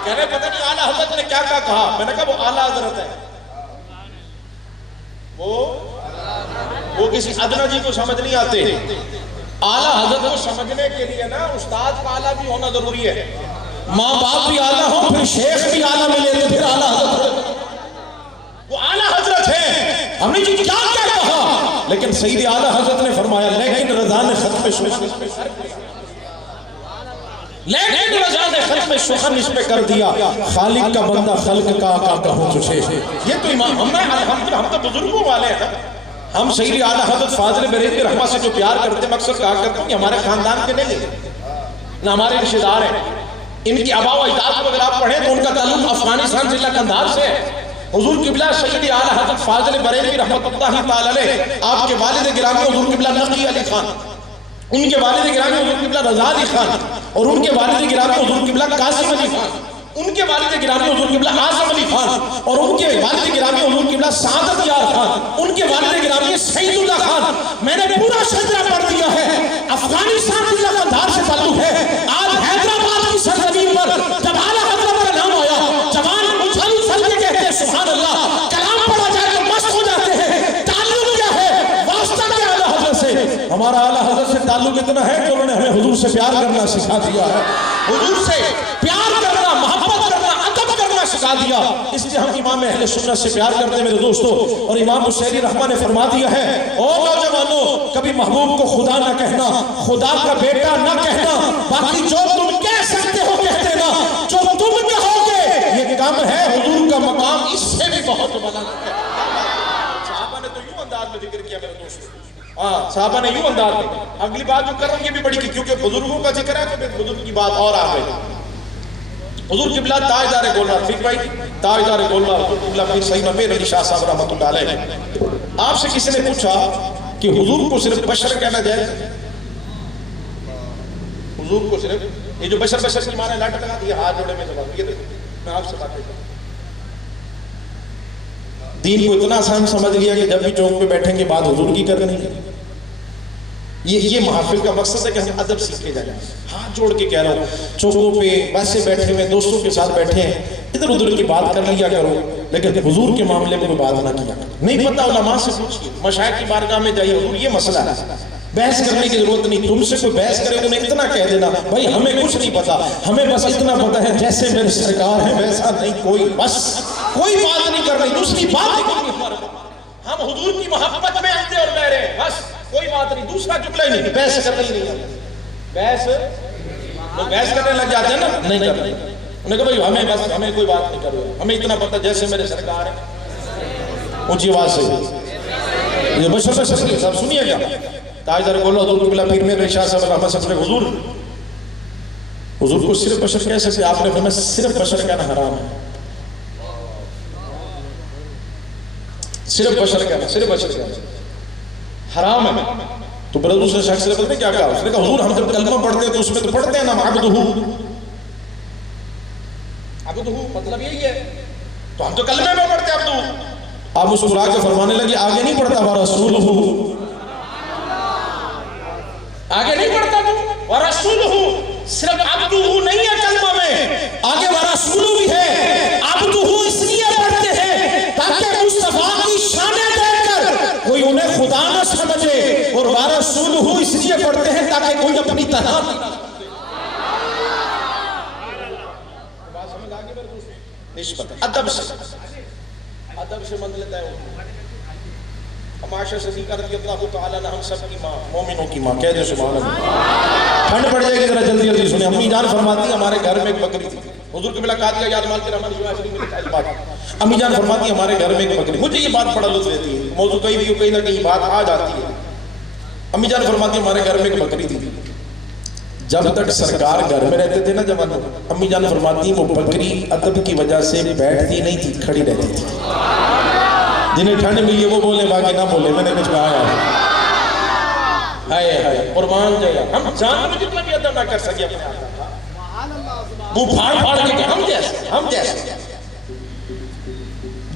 کہہ رہے پتہ نہیں اعلیٰ حضرت نے کیا کہا. میں نے کہا وہ اعلیٰ حضرت ہے, وہ کسی ادنا جی کو سمجھ نہیں آتے. اعلیٰ حضرت کو سمجھنے کے لیے نا استاد کا اعلیٰ بھی ہونا ضروری ہے. ماں باپ بھی اعلیٰ ہوں پھر شیخ بھی اعلیٰ ملے تو پھر اعلیٰ حضرت. وہ اعلیٰ حضرت ہے. ہم نے جی کیا کہا, لیکن سید اعلیٰ حضرت نے فرمایا لیکن رضا نے ختم شخن اس پہ کر دیا. خالق کا بندہ خلق کا آقا کہوں تجھے. یہ تو امام ہم تو بزرگوں والے ہیں. ہم سید اعلیٰ حضرت فاضل بریلوی رحمہ سے جو پیار کرتے ہیں مقصد کہا کرتے ہیں کہ ہمارے خاندان کے نہیں ہیں نہ ہمارے رشتہ دار ہیں. ان کی آبا و اجداد کو اگر آپ پڑھیں تو ان کا تعلق افغانستان ضلع قندھار سے ہے. حضور قبلہ سید اعلیٰ حضرت فاضل بریلوی رحمۃ اللہ تعالی علیہ, آپ کے والد گرامی حضور قبلہ نقی علی خان, ان کے والد گرامی حضور قبلہ رضا علی خان, اور ان کے والد گرامی حضور قبلہ قاسم علی خان, ان کے والد گرامی حضور قبلہ اعظم علی خان, اور ان کے والد گرامی حضور قبلہ سعادت یار خان, ان کے والد گرامی سعید اللہ خان. میں نے پورا شجرہ پڑھ دیا ہے. افغانستان ضلع قندھار سے تعلق ہے. آج حیدرآباد کی سرزمین پر جب اعلیٰ حضرت کا نام آیا جوان اچھل اچھل کے کہتے ہیں سبحان اللہ. کلام پڑھا جائے تو مست ہو جاتے ہیں. تعلق کیا ہے, واسطہ کیا اعلیٰ حضرت سے. ہمارا اعلیٰ حضرت سے تعلق اتنا ہے کہ انہوں نے ہمیں حضور سے پیار کرنا سکھا دیا ہے. حضور سے پیار کرنا, محبت کرنا, ادب کرنا سکھا دیا. اس لیے ہم امام اہل سنت سے پیار کرتے ہیں میرے دوستو. اور امام حسینی رحمہ نے فرما دیا ہے او نوجوانوں کبھی محبوب کو خدا نہ کہنا, خدا کا بیٹا نہ کہنا, باقی جو تم کہہ سکتے ہو کہہ دینا. جو تم کہو گے یہ کم ہے, حضور کا مقام اس سے بھی بہت بلند ہے. صحابہ نے تو یوں انداز میں ذکر کیا میرے دوستو. صحابہ نے یوں انداز میں. اگلی بات جو کر رہا ہوں یہ بھی بڑی کیونکہ بزرگوں کا ذکر ہے تو بزرگ کی بات اور آ گئی. حضور قبلہ تاجدار گولڑا, ٹھیک بھائی, تاجدار گولڑا حضور قبلہ پیر سید نبی علی شاہ صاحب رحمۃ اللہ علیہ. آپ سے کسی نے پوچھا کہ حضور کو صرف بشر کہنا جائے, حضور کو صرف یہ جو بشر بشر کی معنی لاٹ لگا دیا ہاتھ جوڑے میں جواب, یہ دیکھو میں آپ سے بات کرتا ہوں. دین کو اتنا آسان سمجھ لیا کہ جب بھی چوک پہ بیٹھیں گے بات حضور کی کرنی ہے. یہ محافل کا مقصد ہے کہ ہم ادب سیکھے جائیں. ہاتھ جوڑ کے کہہ رہا ہوں, چوکوں پہ ویسے بیٹھے ہوئے دوستوں کے ساتھ بیٹھے ہیں, ادھر ادھر کی بات کر لیا کرو, لیکن حضور کے معاملے میں کوئی بات نہ کیا کرو. نہیں پتہ علماء سے پوچھیے, مشائخ کی بارگاہ میں جائیے, حضور یہ مسئلہ ہے, بحث کرنے کی ضرورت نہیں. تم سے کوئی بحث کرے تمہیں اتنا کہہ دینا بھائی ہمیں کچھ نہیں پتا, ہمیں بس اتنا پتا ہے جیسے میرے سرکار ہیں ویسا نہیں کوئی, بس کوئی بات نہیں کرنی, دوسری بات نہیں کرنی. ہم حضور کی محبت میں اندھے اور بہرے ہیں, بس کوئی بات نہیں, دوسرا جملہ ہی نہیں, بحث کرنا ہی نہیں. بحث وہ بحث کرنے لگ جاتے ہیں نا, نہیں کرنا. انہوں نے کہا بھائی ہمیں کوئی بات نہیں کرو, ہمیں اتنا پتا جیسے میرے سرکار ہیں. اونچی آواز سے یہ بشر بشر صاحب سنیے گا. تاجدار گولڑا حضور قبلہ پیر میر شاہ صاحب رحمہ صاحب نے حضور کو صرف بشر کہہ سکتے, آپ نے فرمایا صرف بشر کہنا حرام ہے. صرف بشر کہنا حرام ہے. تو برادر دوسرے شخص نے پتہ کیا کہا, اس نے کہا حضور ہم جب کلمہ پڑھتے ہیں تو اس میں تو پڑھتے ہیں نا عبدہ مطلب یہی ہے, تو ہم تو کلمے میں پڑھتے ہیں عبدہ. آپ مسکرا کے فرمانے لگے آگے نہیں پڑھتا ورسولہ, آگے نہیں پڑھتا تو ورسولہ, صرف عبدہ نہیں ہے کلمہ میں, آگے ورسولہ بھی ہے. عبدہ اس لیے پڑھتے ہیں تاکہ مصطفیٰ کی شان دیکھ کر کوئی انہیں خدا نہ سمجھے, اور ورسولہ اس لیے پڑھتے ہیں تاکہ کوئی اپنی طرح نسبت ادب سے منزلت ہے. عائشہ صدیقہ رضی اللہ تعالیٰ عنہ ہم سب کی ماں, مومنوں کی ماں, کہہ دے سبحان اللہ. ٹھنڈ پڑ جائے گی ذرا جلدی جلدی سنیں. امی جان فرماتی ہیں ہمارے گھر میں ایک بکری تھی. حضور قبلہ قادریہ یاد مال کے رحمان شریف میں بات. امی جان فرماتی ہیں ہمارے گھر میں ایک بکری. مجھے یہ بات بڑا لطف دیتی ہے, موضوع کہیں بھی کہیں نہ کہیں بات آ جاتی ہے. امی جان فرماتی ہیں ہمارے گھر میں ایک بکری تھی. جب تک سرکار گھر میں رہتے تھے نا جوانوں, امی جان فرماتی ہیں وہ بکری ادب کی وجہ سے بیٹھتی نہیں تھی, کھڑی رہتی تھی. جنہیں ٹھنڈ ملی وہ بولے باقی نہ بولے, میں نے کچھ کہا ہے. ہائے ہائے قربان جائے, ہم جان میں جتنا بھی ادب نہ کر سکے اپنے آپ کا, وہ پھاڑ پھاڑ کے ہم جیسے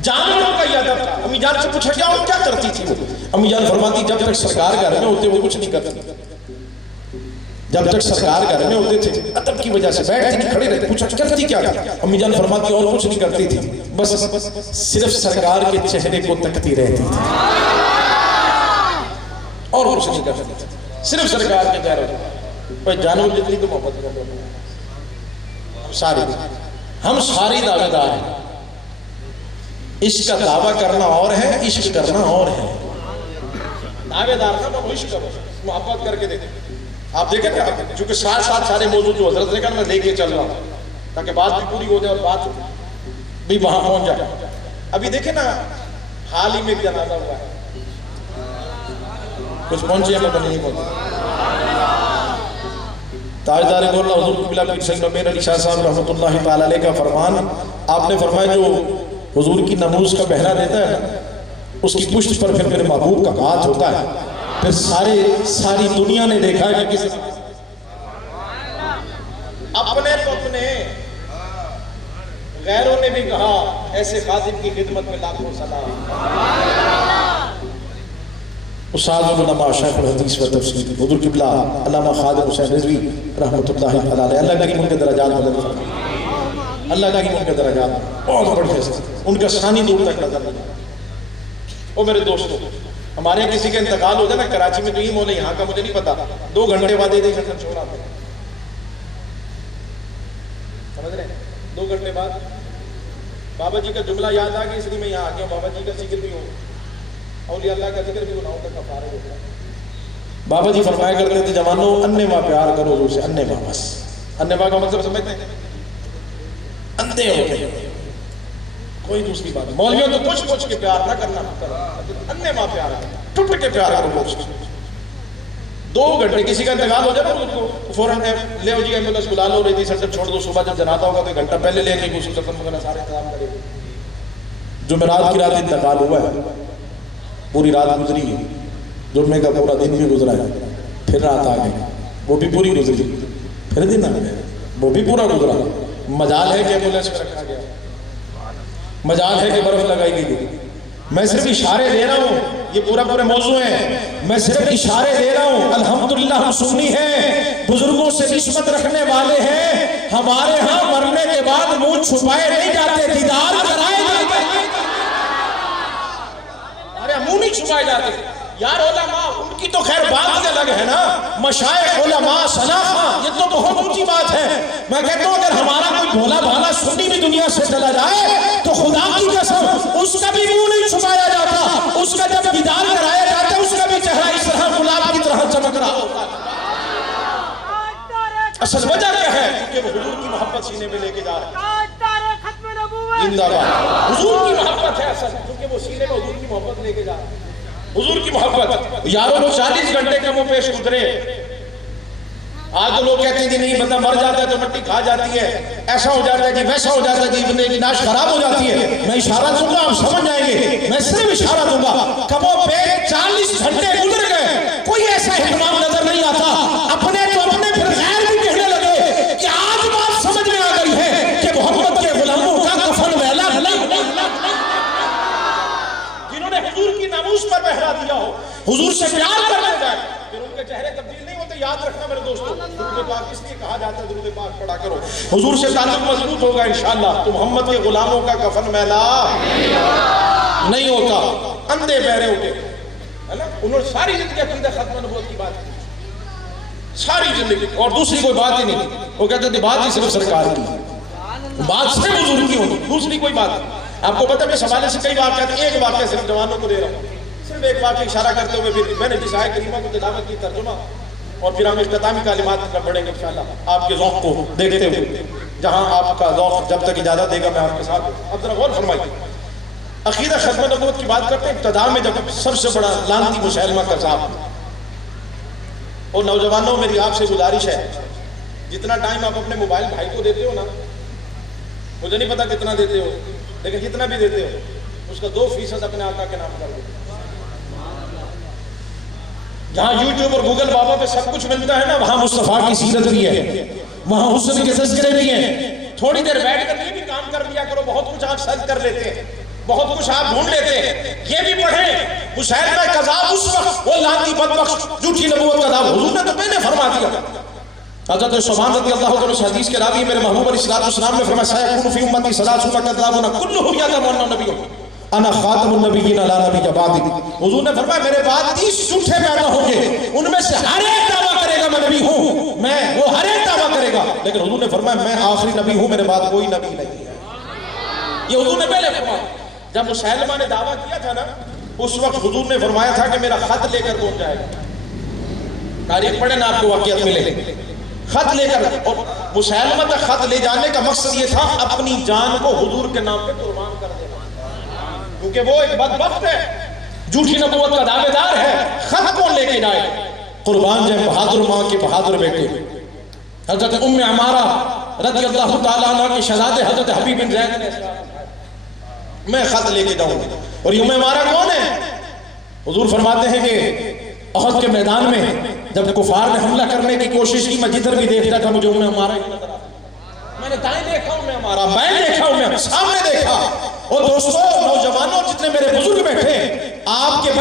جانوروں کا یہ ادب تھا. امی جان سے پوچھا کیا کرتی تھی وہ؟ امی جان فرماتی جب تک سرکار گھر میں ہوتے وہ کچھ نہیں کرتی. جب تک سرکار گھر میں ہوتے تھے ادب کی وجہ سے بیٹھتی نہیں کھڑے رہتے. پوچھا کرتی کیا؟ امی جان فرماتی اور کچھ نہیں کرتی تھی, بس صرف سرکار کے چہرے کو تکتی رہتی تھی, اور کچھ نہیں کرتی تھی, صرف سرکار کے چہرے کو. جانو جتنی تو محبت کر رہے سارے, ہم سارے دعوے دار ہیں. عشق کا دعویٰ کرنا اور ہے, عشق کرنا اور ہے. دعوے دار کا تو عشق کرو, محبت کر کے دیکھیں. آپ دیکھیں نا, چونکہ ساتھ سارے موضوع جو حضرت نے کہا میں لے کے چل رہا ہوں تاکہ بات بھی پوری ہو جائے اور بات بھی وہاں پہنچ جائے. ابھی دیکھیں نا, حال ہی میں ایک جنازہ ہوا ہے, کچھ پہنچے ہیں نہیں پہنچے. تاجدار گولہ حضور قبلہ پیر سید نمیر علی شاہ صاحب رحمۃ اللہ تعالی علیہ کا فرمان, آپ نے فرمایا جو حضور کی نموز کا بہرا دیتا ہے اس کی پشت پر پھر میرے محبوب کا ہاتھ ہوتا ہے. پھر ساری دنیا نے دیکھا ہے کہ کسی اپنے تو اپنے, غیروں نے بھی کہا ایسے خادم کی خدمت میں لاکھوں سلام. استاد العلماء شیخ الحدیث و تفسیر حضور قبلہ علامہ خادم حسین رضوی رحمۃ اللہ تعالی علیہ, اللہ کریم ان کے درجات بلند فرمائے, اللہ کریم ان کے درجات بہت بڑے ہیں, ان کا ثانی دور تک نظر نہیں. او میرے دوستو, ہمارے یہاں کسی کا انتقال ہو جائے نا, کراچی میں تو یہ مول ہے, یہاں کا مجھے نہیں پتا, 2 گھنٹے بعد دے گھنٹہ چھوڑ آتے ہیں, سمجھ رہے ہیں, 2 گھنٹے بعد بابا جی کا جملہ یاد آ گیا اس لیے میں یہاں آ گیا. بابا جی کا ذکر بھی ہو, اولیاء اللہ کا ذکر بھی گناہوں کا کفارہ ہوتا ہے. بابا جی فرمایا کرتے تھے جوانوں انے ماں پیار کرو حضور سے, انے ماں. بس انے ماں کا مطلب سمجھتے ہیں, اندھے ہو گئے, کوئی دوسری بات. مولویوں تو پوچھ کے پیار نہ کرنا, انے ماں پیار ٹوٹ کے پیار کرو. 2 گھنٹے کسی کا انتقال ہو جائے نا ان کو فوراً لے ہو جی ایمبولینس بلا لو, ریڈی سر چھوڑ دو, صبح جب جنازہ ہوگا تو 1 گھنٹہ پہلے لے کے غسل کفن وغیرہ سارے انتظام کرے. جمعرات کی رات انتقال ہوا ہے, پوری رات گزری ہے, جمعے کا پورا دن بھی گزرا ہے, پھر رات آ گئی وہ بھی پوری گزری, پھر دن آ گیا وہ بھی پورا گزرا. مجال ہے کہ ایمبولینس میں رکھا گیا, مجال ہے کہ برف لگائی گئی. میں صرف اشارے دے رہا ہوں, یہ پورے موضوع ہیں, میں صرف اشارے دے رہا ہوں. الحمدللہ ہم سنی ہیں, بزرگوں سے نسبت رکھنے والے ہیں. ہمارے ہاں مرنے کے بعد منہ چھپائے نہیں جاتے, دیدار کرائے جاتے ہیں. ارے منہ نہیں چھپائے جاتے یار. علماء ان کی تو خیر بات الگ ہے نا, مشائخ علماء سلاخہ یہ تو بہت اونچی بات ہے. میں کہتا ہوں اگر ہمارا کوئی بھولا بھالا سنی بھی دنیا سے چلا جائے تو خدا کی قسم اس کا بھی منہ نہیں چھپایا جاتا, اس کا جب دیدار کرایا جاتا ہے اس کا بھی چہرہ اس طرح گلاب کی طرح چمک رہا ہوتا ہے. اصل وجہ کیا ہے؟ کیونکہ وہ حضور کی محبت سینے میں لے کے جا رہے ہیں. زندہ باد حضور کی محبت ہے اصل, کیونکہ وہ سینے میں حضور کی محبت لے کے جا رہے ہیں. حضور کی محبت یاروں وہ 40 گھنٹے کا منہ پیش گزرے. آج تو لوگ کہتے ہیں کہ نہیں بندہ مر جاتا ہے تو مٹی کھا جاتی ہے, ایسا ہو جاتا ہے جی, ویسا ہو جاتا ہے جی, بندے کی ناش خراب ہو جاتی ہے. میں اشارہ دوں گا, آپ سمجھ جائیں گے. میں صرف اشارہ دوں گا, کبوں پہ 40 گھنٹے گزر گئے, کوئی ایسا اہتمام نظر نہیں آتا. اپنے تو اپنے پھر غیر بھی کہنے لگے کہ آج بات سمجھ میں آ گئی ہے کہ محمد کے غلاموں کا کفن ویلا جنہوں نے حضور کی ناموس پر پہرا دیا ہو, حضور سے پیار کرنے جائے, پھر ان کے چہرے تبدیل نہیں ہوتے. یاد رکھنا میرے دوستو, درود پاک اس لیے کہا جاتا ہے درود پاک پڑھا کرو. حضور سے تعلق مضبوط ہوگا انشاءاللہ تو محمد کے غلاموں کا کفن میلا نہیں ہوتا. اندھے بہرے ہوتے ہے نا, انہوں نے ساری زندگی عقیدہ ختم نبوت کی بات کی, ساری زندگی, اور دوسری کوئی بات ہی نہیں. وہ کہتے تھے بات ہی صرف سرکار کی, بات صرف حضور کی ہوتی, دوسری کوئی بات نہیں. آپ کو پتہ ہے اس حوالے سے کئی واقعات, ایک واقعہ صرف جوانوں کو دے رہا ہوں, صرف ایک واقعہ اشارہ کرتے ہوئے پھر میں نے جس آیت کریمہ کو تلاوت کی ترجمہ, اور پھر ہم اختتامی کلمات پڑھیں گے انشاءاللہ آپ کے ذوق کو دیکھتے ہوئے. جہاں آپ کا ذوق جب تک اجازت دے گا میں آپ کے ساتھ ہوں. اب ذرا غور فرمائیے, عقیدہ ختم نبوت کی بات کرتے ہیں. ابتدا میں جب سب سے بڑا لعنتی مسلمہ کذاب, اور نوجوانوں میری آپ سے گزارش ہے, جتنا ٹائم آپ اپنے موبائل بھائی کو دیتے ہو نا, مجھے نہیں پتا کتنا دیتے ہو, لیکن جتنا بھی دیتے ہو اس کا 2% اپنے آقا کے نام کر دو. جہاں یوٹیوب اور گوگل بابا پہ سب کچھ ملتا ہے نا, وہاں مصطفیٰ کی سیرت بھی ہے, وہاں حسن کے تذکرے بھی ہیں. تھوڑی دیر بیٹھ کر یہ بھی کام کر لیا کرو, بہت کچھ آپ سرچ کر لیتے ہیں. بہت کچھ آپ ڈھونڈ لیتے ہیں. یہ بھی پڑھیں مسیلمہ کذاب اس وقت وہ لعنتی بدبخش جھوٹی نبوت کا دعویٰ حضور نے تو پہلے فرما دیا. حضرت ثوبان رضی اللہ عنہ اس حدیث کے راوی میرے محبوب علیہ السلام نے فرمایا سیکون فی امتی ثلاثون کذابون کلهم یعلم انه نبی انا خاتم النبیین لا نبی بعدی. حضور نے فرمایا میرے بعد 30 جھوٹے پیدا ہوں گے, ان میں سے ہر ایک دعویٰ کرے گا میں نبی ہوں, میں وہ ہر ایک دعویٰ کرے گا, لیکن حضور نے فرمایا میں آخری نبی ہوں, میرے بعد کوئی نبی نہیں ہے. یہ حضور نے پہلے فرمایا. جب مسیلمہ نے دعویٰ کیا تھا نا اس وقت حضور نے فرمایا تھا کہ میرا خط لے کر کون جائے گا. تاریخ پڑھیں نا آپ کو واقعات ملے. خط لے کر, اور مسیلمہ تک خط لے جانے کا مقصد یہ تھا اپنی جان کو حضور کے نام پہ قربان کر دینا, کیونکہ وہ ایک بدبخت ہے, جھوٹی نبوت کا دعوے دار ہے. خط کون لے کے جائے؟ قربان جائے بہادر ماں کے بہادر بیٹے حضرت ام عمارہ رضی اللہ تعالیٰ عنہ کے شہزادے حضرت حبیب بن زید نے میں خط لے کے جاؤں گا. اور یہ ام عمارہ کون ہے؟ حضور فرماتے ہیں کہ احد کے میدان میں جب کفار نے حملہ کرنے کی کوشش کی, میں جدھر بھی دیکھتا تھا مجھے ام عمارہ ہی نظر آتا. میں نے دائیں دیکھا ام عمارہ, بائیں دیکھا ام, سامنے دیکھا. اور دوستو نوجوانوں جتنے میرے بزرگ بیٹھے, آپ کے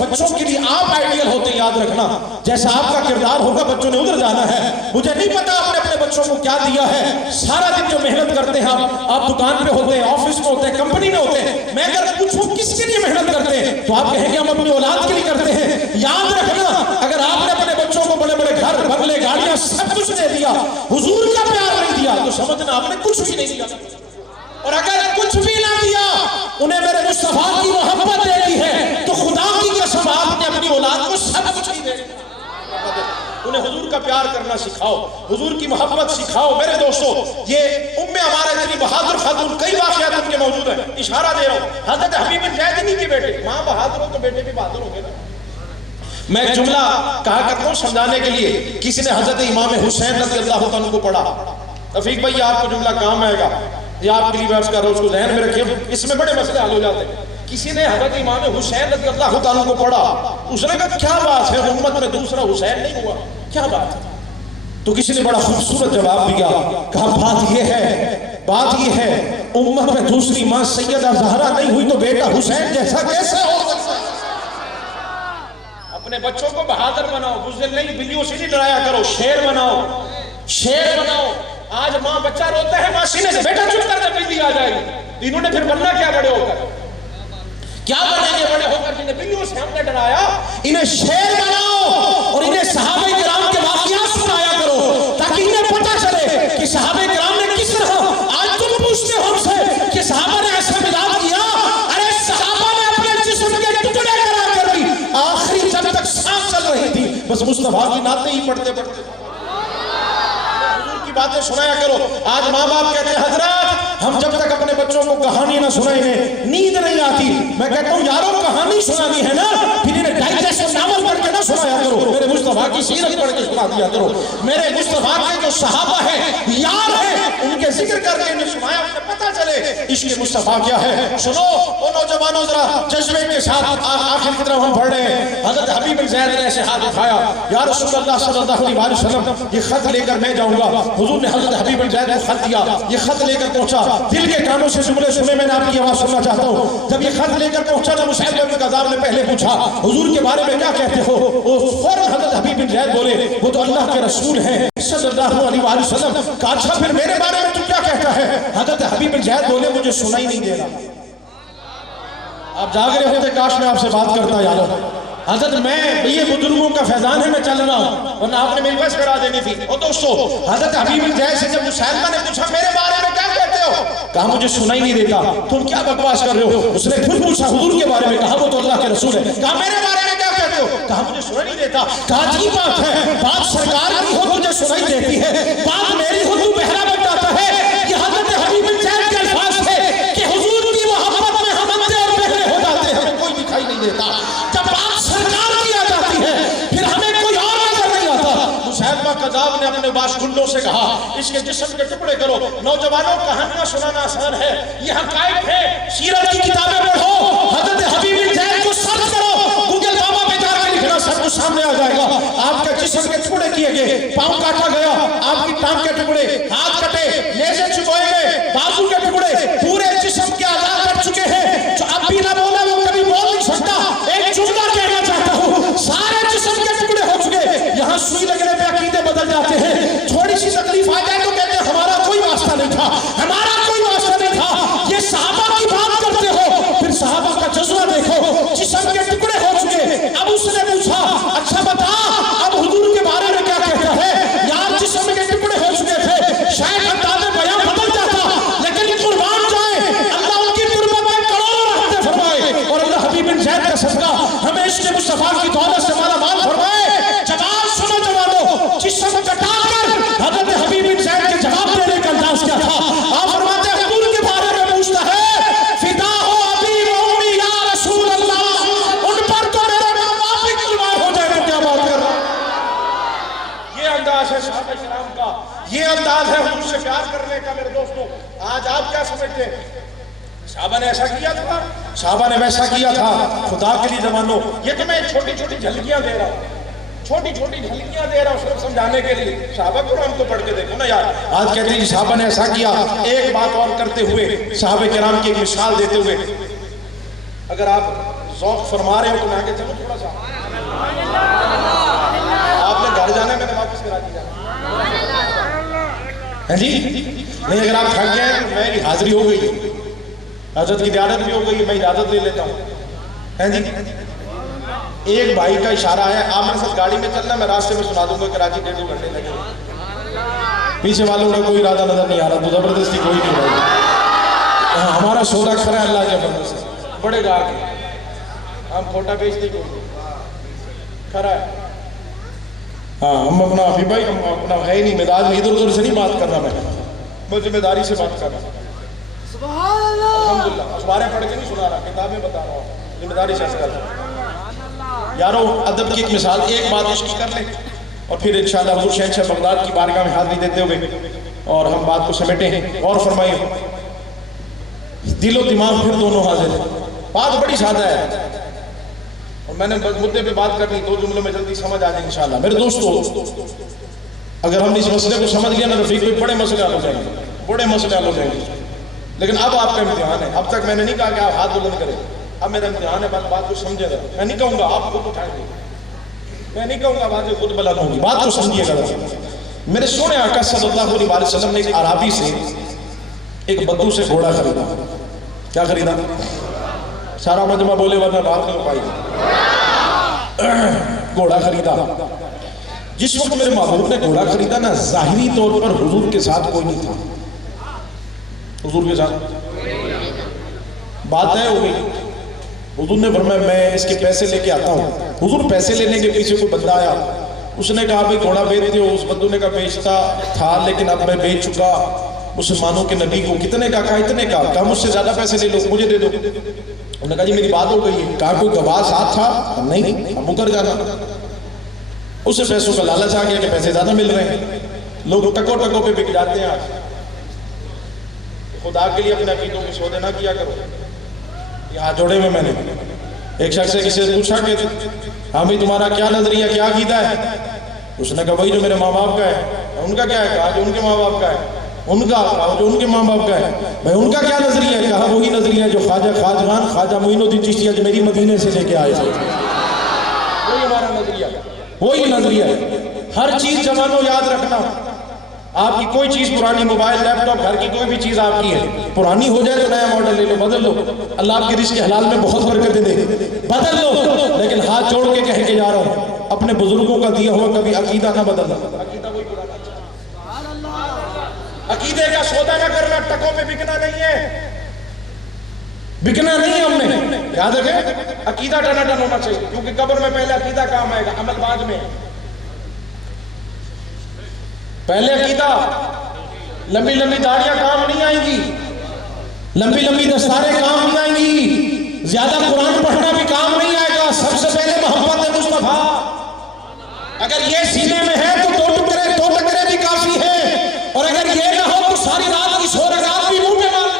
بچوں کے لیے آپ آئیڈیل ہوتے ہیں, یاد رکھنا جیسا آپ کا کردار ہوگا بچوں نے ادھر جانا ہے. مجھے نہیں پتا آپ نے اپنے بچوں کو کیا دیا ہے. سارا دن جو محنت کرتے ہیں آپ دکان پہ ہوتے ہیں, آفس میں ہوتے ہیں, کمپنی میں ہوتے ہیں, میں اگر پوچھوں کس کے لیے محنت کرتے ہیں تو آپ کہیں گے ہم اپنی اولاد کے لیے کرتے ہیں. یاد رکھنا اگر آپ نے اپنے بچوں کو بڑے بڑے گھر بنگلے گاڑیاں سب کچھ دے دیا, حضور کا پیار نہیں دیا, تو سمجھنا آپ نے کچھ بھی نہیں دیا. اور اگر کچھ بھی نہ دیا, انہیں میرے مصطفیٰ کی محبت دے دی ہے, تو خدا کی قسم آپ نے اپنی اولاد کو سب کچھ ہی دے دیا. انہیں حضور کا پیار کرنا سکھاؤ, حضور کی محبت سکھاؤ. میرے دوستو یہ ام عمارہ اتنی بہادر خاتون, کئی واقعات ان کے موجود ہیں, اشارہ دے رہا ہوں. حضرت حبیب بن زید انہی کے بیٹے, ماں بہادر ہو تو بیٹے بھی بہادر ہوں گے نا. میں ایک جملہ کہا کرتا ہوں سمجھانے کے لیے. کسی نے حضرت امام حسین رضی اللہ عنہ کو پڑھا. رفیق بھائی آپ کو جملہ کام آئے گا, یہ آپ کے لیے بیٹھ کر اس کو ذہن میں رکھیں, اس میں بڑے مسئلے حل ہو جاتے ہیں. کسی نے حضرت امام حسین رضی اللہ عنہ کو پڑھا, اس نے کہا کیا بات ہے امت میں دوسرا حسین نہیں ہوا, کیا بات ہے؟ تو کسی نے بڑا خوبصورت جواب دیا, کہا بات یہ ہے امت میں دوسری ماں سیدہ زہرا نہیں ہوئی تو بیٹا حسین جیسا کیسے ہو سکتا ہے؟ اپنے بچوں کو بہادر بناؤ, بزدل نہیں, بلیوں سے نہیں ڈرایا کرو, شیر بناؤ. آج ماں بچہ روتا ہے, ماں سینے سے بیٹا چپ کر دے بلی آ جائے گی. انہوں نے پھر بننا کیا بڑے ہو کر؟ کیا بنیں گے بڑے ہو کر؟ جنہیں بلیوں سے ہم نے ڈرایا, انہیں شیر بناؤ اور انہیں صحابہ کرام کے واقعات سنایا کرو, تاکہ انہیں پتہ چلے کہ صحابہ کرام نے کس طرح. آج تم پوچھتے ہو ہم سے کہ صحابہ نے ایسا مزاج کیا, ارے صحابہ نے اپنے جسم کے ٹکڑے کرا کر بھی آخری جب تک سانس چل رہی تھی بس مصطفیٰ کی نعتیں ہی پڑھتے باتیں سنایا کرو. آج ماں باپ کہتے ہیں حضرات ہم جب تک اپنے بچوں کو کہانی نہ سنائیں گے نیند نہیں آتی. میں کہتا ہوں یارو کہانی سنانی ہے نا, پھر انہیں ڈائجسٹ ناول پڑھ کے نہ سنایا کرو, میرے مصطفیٰ کی سیرت پڑھ کے سنا دیا کرو. میرے مصطفیٰ کے جو صحابہ ہیں یار ہیں ان کے ذکر کر کے انہیں سنایا, انہیں پتہ چلے عشق مصطفیٰ کیا ہے. سنو وہ نوجوانوں ذرا جذبے کے ساتھ آخر کی طرف ہم پڑھ رہے ہیں. حضرت حبیب بن زید نے ایسے ہاتھ اٹھایا, یا رسول اللہ صلی اللہ علیہ وسلم یہ خط لے کر میں جاؤں گا. حضور نے حضرت حبیب بن زید کو خط دیا, یہ خط لے کر پہنچا. دل کے کانوں سے جملے سنے, میں نے آپ کی آواز سننا چاہتا ہوں. جب یہ خط لے کر پہنچا نا, مسیلمہ بن کذاب نے پہلے پوچھا حضور کے بارے میں کیا کہتے ہو. وہ فوراً حضرت حبیب بن زید بولے وہ تو اللہ کے رسول ہیں صلی اللہ علیہ وسلم. کہا اچھا پھر میرے بارے میں تو کیا کہتا ہے؟ حضرت حبیب بن زید بولے مجھے سنا ہی نہیں دے رہا. آپ جاگ رہے ہوتے کاش میں آپ سے بات کرتا یارو. حضرت میں یہ بزرگوں کا فیضان ہے, میں چل رہا ہوں, ورنہ آپ نے میری بس کرا دینی تھی. اور دوستو حضرت حبیب بن زید سے جب مسیلمہ نے پوچھا میرے بارے میں کیا کہتے ہو, کہا مجھے سنا ہی نہیں دیتا, تم کیا بکواس کر رہے ہو. اس نے پھر پوچھا حضور کے بارے میں, کہا وہ تو اللہ کے رسول ہے. کہا میرے بارے میں کیا کہتے ہو, کہا مجھے سنا نہیں دیتا. کہا عجیب بات ہے, بات سرکار کی ہو تجھے سنائی دیتی ہے, بات میری ہو تو بہرا بن جاتا ہے. یہ حضرت حبیب بن زید کے الفاظ تھے کہ حضور کی محبت میں ہم اندھے اور بہرے ہو جاتے ہیں, ہمیں کوئی دکھائی نہیں دیتا. جب بات سرکار کی آ جاتی ہے پھر ہمیں کوئی اور نظر نہیں آتا. مسیلمہ کذاب نے اپنے باشکندوں سے کہا اس کے جسم کے ٹکڑے کرو. نوجوانوں کہانیاں سنانا آسان ہے, یہ حقائق ہے. سیرت کی کتابیں پڑھو, حضرت حبیب بن زید کو سرچ کرو, گوگل بابا پہ جا کے لکھنا سب کچھ سامنے آ جائے گا. آپ کے جسم کے ٹکڑے کیے گئے, پاؤں کاٹا گیا, آپ کی ٹانگ کے ٹکڑے, ہاتھ کٹے, نیزے چبوئے گئے, بازو کے ٹکڑے, پورے جسم کے اعضاء کٹ چکے ہیں. صدقہ ہمیں عشق مصطفیٰ کی دولت سے مالا مال فرمائے۔ جواب سنو جوانو، جسم کٹا کر حضرت حبیب بن زید کے جواب دینے کا انداز کیا تھا؟ آپ فرماتے ہیں حضور کے بارے میں پوچھتا ہے، فدا ہو ابی و امی یا رسول اللہ، ان پر تو میرے ماں باپ بھی قربان ہو جائے تو کیا بات کر رہا ہے؟ یہ انداز ہے صحابہ کرام کا، یہ انداز ہے حضور سے پیار کرنے کا۔ میرے دوستو آج آپ کیا سمجھتے ہیں؟ صحابہ نے ایسا کیا تھا، صحابہ نے ویسا کیا تھا؟ خدا کے لیے جوانو، یہ تو میں چھوٹی چھوٹی جھلکیاں دے رہا ہوں، چھوٹی چھوٹی جھلکیاں دے رہا ہوں صرف سمجھانے کے لیے۔ صحابہ قرآن کو پڑھ کے دیکھو نا یار۔ آج کہتے ہیں صحابہ نے ایسا کیا۔ ایک بات اور کرتے ہوئے، صحابہ کرام کی ایک مثال دیتے ہوئے، اگر آپ ذوق فرما رہے ہو تو میں آگے چلو تھوڑا سا، آپ نے گھر جانا ہے، میں نے واپس کرا دیا ہے جی نہیں۔ اگر آپ تھک گئے تو میری حاضری ہو گئی، حضرت کی زیارت بھی ہو گئی، میں اجازت لے لیتا ہوں ہے جی۔ ایک بھائی کا اشارہ ہے، آپ میرے ساتھ گاڑی میں چلنا، میں راستے میں سنا دوں گا کراچی 1.5 گھنٹے لگے۔ پیچھے والوں کا کوئی ارادہ نظر نہیں آ رہا، تو زبردستی کوئی نہیں رہی۔ ہمارا سودا کھرا ہے اللہ کے فضل سے، بڑے گا کے ہم کھوٹا بیچتے کوئی کھرا ہے۔ ہاں ہم اپنا ابھی بھائی ہم اپنا ہے ہی نہیں مزاج میں، ادھر ادھر سے نہیں بات کر رہا، میں ذمہ داری سے بات کر رہا ہوں۔ الحمدللہ اخباریں پڑھ کے نہیں سنا رہا، کتابیں بتا رہا ہوں، ذمہ داری سے کر رہا ہوں۔ یارو ادب کی ایک مثال، ایک بات عشق کی کر لیں اور پھر انشاءاللہ حضور شہنشاہ بغداد کی بارگاہ میں حاضری دیتے ہوئے اور ہم بات کو سمیٹیں ہیں۔ اور فرمائیے، دل و دماغ پھر دونوں حاضر ہیں۔ بات بڑی سادہ ہے اور میں نے مدے پہ بات کرنی، 2 جملوں میں جلدی سمجھ آ جائے انشاءاللہ۔ میرے دوستو اگر ہم اس مسئلے کو سمجھ لیا نا رفیق بڑے مسئلے حل ہو جائیں گے، بڑے مسئلے حل ہو جائیں گے۔ لیکن اب آپ کا امتحان ہے۔ اب تک میں نے نہیں کہا کہ آپ ہاتھ بلند کریں، اب میرا امتحان ہے، بات کو سمجھے گا۔ میں نہیں کہوں گا آپ خود اٹھائیں گے، میں نہیں کہوں گا باتیں خود بلند ہوں گی، بات کو سمجھیے گا۔ میرے سونے آقا صلی اللہ علیہ وسلم نے ایک عرابی سے، ایک بدو سے گھوڑا خریدا۔ کیا خریدا؟ سارا مجمع بولے ورنہ بات نہیں ہو پائی۔ گھوڑا خریدا۔ جس وقت میرے محبوب نے گھوڑا خریدا نا، ظاہری طور پر حضور کے ساتھ کوئی نہیں تھا، حضور کے ساتھ بات طے ہو گئی۔ حضور نے فرمایا میں اس کے پیسے لے کے آتا ہوں۔ حضور پیسے لینے کے پیچھے کوئی بندہ آیا، اس نے کہا بھائی گھوڑا بیچتے ہو؟ اس بندو نے کہا بیچتا تھا لیکن اب میں بیچ چکا مسلمانوں کے نبی کو۔ کتنے کا؟ کہا اتنے کا۔ کہا مجھ سے زیادہ پیسے لے لو، مجھے دے دو۔ انہوں نے کہا جی میری بات ہو گئی ہے۔ کہا کوئی گواہ ساتھ تھا؟ نہیں، اب مکر جانا۔ اسے پیسوں کا لالچ آ گیا کہ پیسے زیادہ مل رہے ہیں، لوگ ٹکو ٹکو پہ بک جاتے ہیں۔ خدا کے لیے اپنے عقیدوں کی سودے نہ کیا کرو۔ یہاں جوڑے میں نے ایک شخص سے کسی سے پوچھا کہ ہاں بھائی تمہارا کیا نظریہ، کیا عقیدہ ہے؟ اس نے کہا وہی جو میرے ماں باپ کا ہے۔ ان کا کیا ہے؟ کہا جو ان کے ماں باپ کا ہے۔ ان کا؟ کہا جو ان کے ماں باپ کا ہے۔ بھائی ان کا کیا نظریہ ہے؟ کہا وہی نظریہ جو خواجہ خواجگان خواجہ معین الدین چشتی اجمیری مدینے سے لے کے آئے تھے، وہی ہمارا نظریہ، وہی نظریہ ہے۔ ہر چیز جوانوں یاد رکھنا، آپ کی کوئی چیز پرانی، موبائل لیپ ٹاپ گھر کی کوئی بھی چیز آپ کی ہے، پرانی ہو جائے تو نیا ماڈل لے لو، بدل لو، اللہ آپ کے رزق حلال میں بہت برکتیں دے، بدل لو۔ لیکن ہاتھ جوڑ کے کہہ کے جا رہا ہوں، اپنے بزرگوں کا دیا ہوا کبھی عقیدہ نہ بدلنا۔ عقیدہ کوئی پرانا، عقیدے کا سودا نہ کرنا، ٹکوں پہ بکنا نہیں ہے، بکنا نہیں ہے۔ ہم نے یاد رکھیں عقیدہ ٹناٹن ہونا چاہیے، کیونکہ قبر میں پہلے عقیدہ کام آئے گا، عمل بعد میں۔ پہلے عقیدہ، لمبی لمبی داڑیاں کام نہیں آئیں گی، لمبی لمبی دستاریں کام نہیں آئیں گی، زیادہ قرآن پڑھنا بھی کام نہیں آئے گا۔ سب سے پہلے محبت مصطفیٰ، اگر یہ سینے میں ہے تو 2 ٹکرے بھی کافی ہے، اور اگر یہ نہ ہو تو ساری رات کی سو رکعت بھی منہ پہ مار،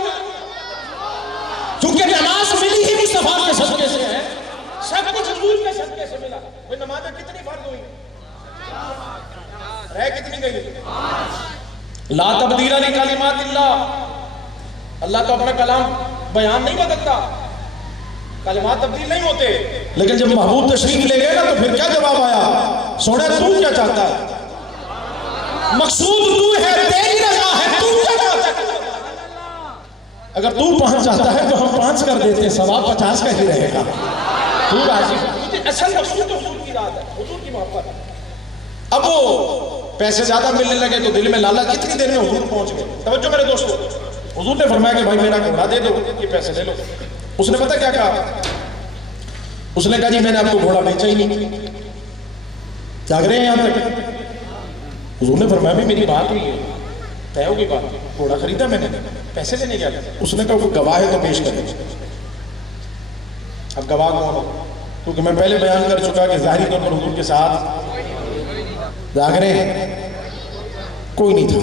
کیونکہ نماز ملی ہی مصطفیٰ کے صدقے سے ہے، سب کچھ حضور کے صدقے سے ملا۔ وہ نمازیں کتنی فرض ہوئی، رہ کتنی گئی؟ لا تبدیل لکلمات اللہ، اللہ تو اپنا کلام بیان نہیں بدلتا، کلمات تبدیل نہیں ہوتے۔ لیکن جب محبوب تشریف لے گئے نا تو پھر کیا جواب آیا؟ سونے تو کیا چاہتا ہے؟ مقصود تو ہے، تیری رضا ہے، تو کیا چاہتا ہے؟ اگر تو 5 چاہتا ہے تو ہم 5 کر دیتے ہیں، ثواب 50 کا ہی رہے گا۔ تو راضی ہے، اصل مقصود حضور کی ذات ہے، حضور کی محبت ہے۔ اب وہ پیسے زیادہ ملنے لگے تو دل میں لالچ، کتنی دیر میں حضور پہنچ گئے۔ توجہ میرے دوستو، حضور نے فرمایا کہ بھائی میرا گھوڑا دے دو، یہ پیسے لے لو۔ اس نے پتہ کیا کہا؟ اس نے کہا جی میں نے آپ کو گھوڑا بیچا ہی نہیں، جاگ رہے ہیں یہاں تک؟ حضور نے فرمایا بھی میری بات ہوئی ہے، طے ہو گئی بات، گھوڑا خریدا میں نے، پیسے لینے گیا تھا۔ اس نے کہا وہ گواہ ہے تو پیش کریں۔ اب گواہ کون ہو؟ کیونکہ میں پہلے بیان کر چکا کہ ظاہری طور پر حضور کے ساتھ جاگ رہے ہیں کوئی نہیں تھا۔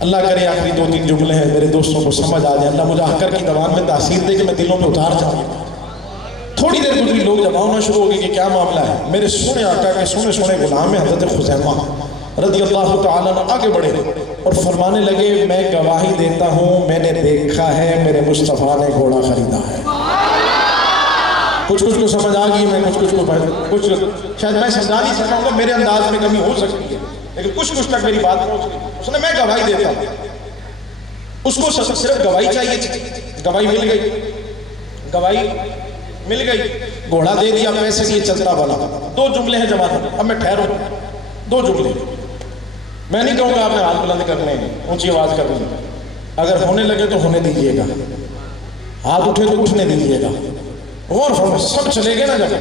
اللہ کرے آخری 2-3 جملے ہیں میرے دوستوں کو سمجھ آ جائے، اللہ مجھے حقر کی زبان میں تاثیر دے کہ میں دلوں میں اتار جاؤں۔ تھوڑی دیر گزری لوگ جب آنا شروع ہو گئے کہ کیا معاملہ ہے، میرے سونے آقا کے سونے سونے غلام ہیں حضرت خزیمہ رضی اللہ تعالیٰ عنہ آگے بڑھے اور فرمانے لگے میں گواہی دیتا ہوں میں نے دیکھا ہے میرے مصطفیٰ نے گھوڑا خریدا ہے۔ کچھ کو سمجھ آ گئی، میں کچھ شاید میں سمجھا نہیں سکتا ہوں، میرے انداز میں کمی ہو سکتی ہے لیکن کچھ تک میری بات پہنچ گئی۔ اس نے میں گواہی دیتا ہوں، اس کو صرف گواہی چاہیے تھی، گواہی مل گئی، گواہی مل گئی، گھوڑا دے دیا، پیسے لیے چلتا بنا۔ 2 جملے ہیں جواب، اب میں ٹھہروں، 2 جملے، میں نہیں کہوں گا آپ نے ہاتھ بلند کرنے ہیں، اونچی آواز کرنی ہے، اگر ہونے لگے تو ہونے دیجئے گا، ہاتھ اٹھے تو اٹھنے دیجئے گا، غور فرمائیں، سب چلے گئے نا جب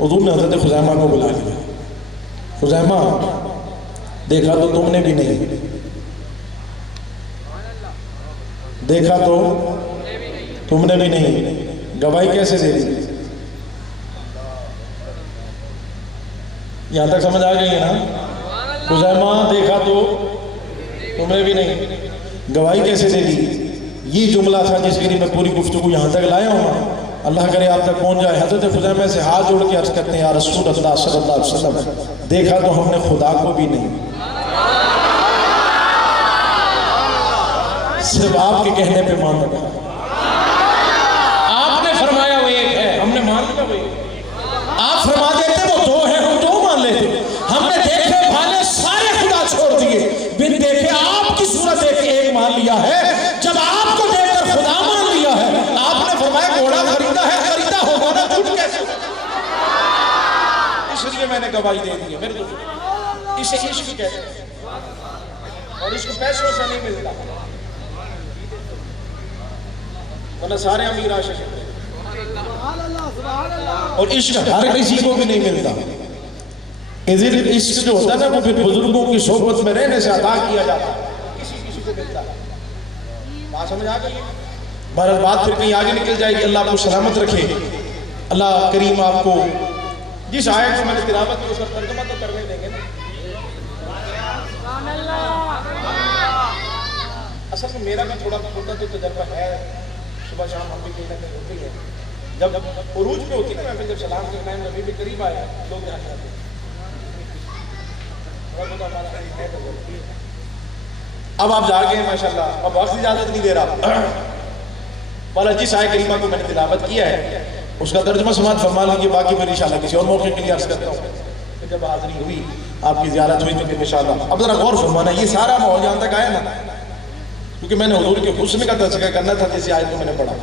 حضور نے حضرت خزیمہ کو بلا لیا۔ خزیمہ دیکھا تو تم نے بھی نہیں، دیکھا تو تم نے بھی نہیں، گواہی کیسے دے دی؟ یہاں تک سمجھ آ گئی ہے نا؟ خزیمہ دیکھا تو تم نے بھی نہیں، گواہی کیسے دے دی؟ یہ جملہ تھا جس کے لیے میں پوری گفتگو یہاں تک لایا ہوں، اللہ کرے آپ تک پہنچ جائے۔ حضرت خزیمہ سے ہاتھ جوڑ کے عرض کرتے ہیں یا رسول اللہ صلی اللہ علیہ وسلم دیکھا تو ہم نے خدا کو بھی نہیں، صرف آپ کے کہنے پہ مان رکھا، آپ نے فرمایا وہ ایک ہے، ہم نے مان لیا وہ ایک، آپ فرما دیتے وہ 2 ہیں ہم 2 مان لیتے، ہم نے دیکھے بھالے سارے خدا چھوڑ دیے، بن دیکھے آپ کی صورت دیکھ کے ایک مان لیا ہے، جب آپ کو دیکھ کر خدا مان لیا ہے، آپ نے فرمایا گھوڑا خریدا ہے، خریدا ہوگا نا، جھوٹ کیسے؟ اس لیے میں نے گواہی دے دی ہے میرے دوست، اسے عشق کہتے ہیں اور عشق پیسوں سے نہیں ملتا، ورنہ سارے امیر عاشق ہیں، اور عشق ہر کسی کو بھی نہیں ملتا۔ عشق جو ہوتا ہے نا وہ پھر بزرگوں کی صحبت میں رہنے سے عطا کیا جاتا ہے، کسی کو ملتا ہے۔ بات سمجھ آ گئی؟ بہرحال بات پھر کہیں آگے نکل جائے گی، اللہ آپ کو سلامت رکھے، اللہ کریم آپ کو جس آیت کو میں نے تلاوت کی اس کا ترجمہ تو کرنے دیں گے نا۔ اصل میں میرا بھی تھوڑا چھوٹا تو تجربہ ہے، صبح شام ہم بھی کہیں نہ کہیں ہوتے ہیں، جب عروج پہ ہوتی نا میں جب سلام کے ٹائم نبی بھی قریب آیا لوگ یہاں جاتے ہیں، اب آپ جا گئے ہیں ماشاءاللہ، اب وقت اجازت نہیں دے رہا، والا جس آیت کریمہ کو میں نے تلاوت کیا ہے اس کا ترجمہ سماعت فرما لیجیے، باقی پھر انشاءاللہ کسی اور موقع کے لیے عرض کرتا ہوں کہ جب حاضری ہوئی آپ کی زیارت ہوئی تو پھر انشاءاللہ اب ذرا غور فرمانا، یہ سارا ماحول جہاں تک آیا نا، کیونکہ میں نے حضور کے حسن کا تذکرہ کرنا تھا جس آیت کو میں نے پڑھا،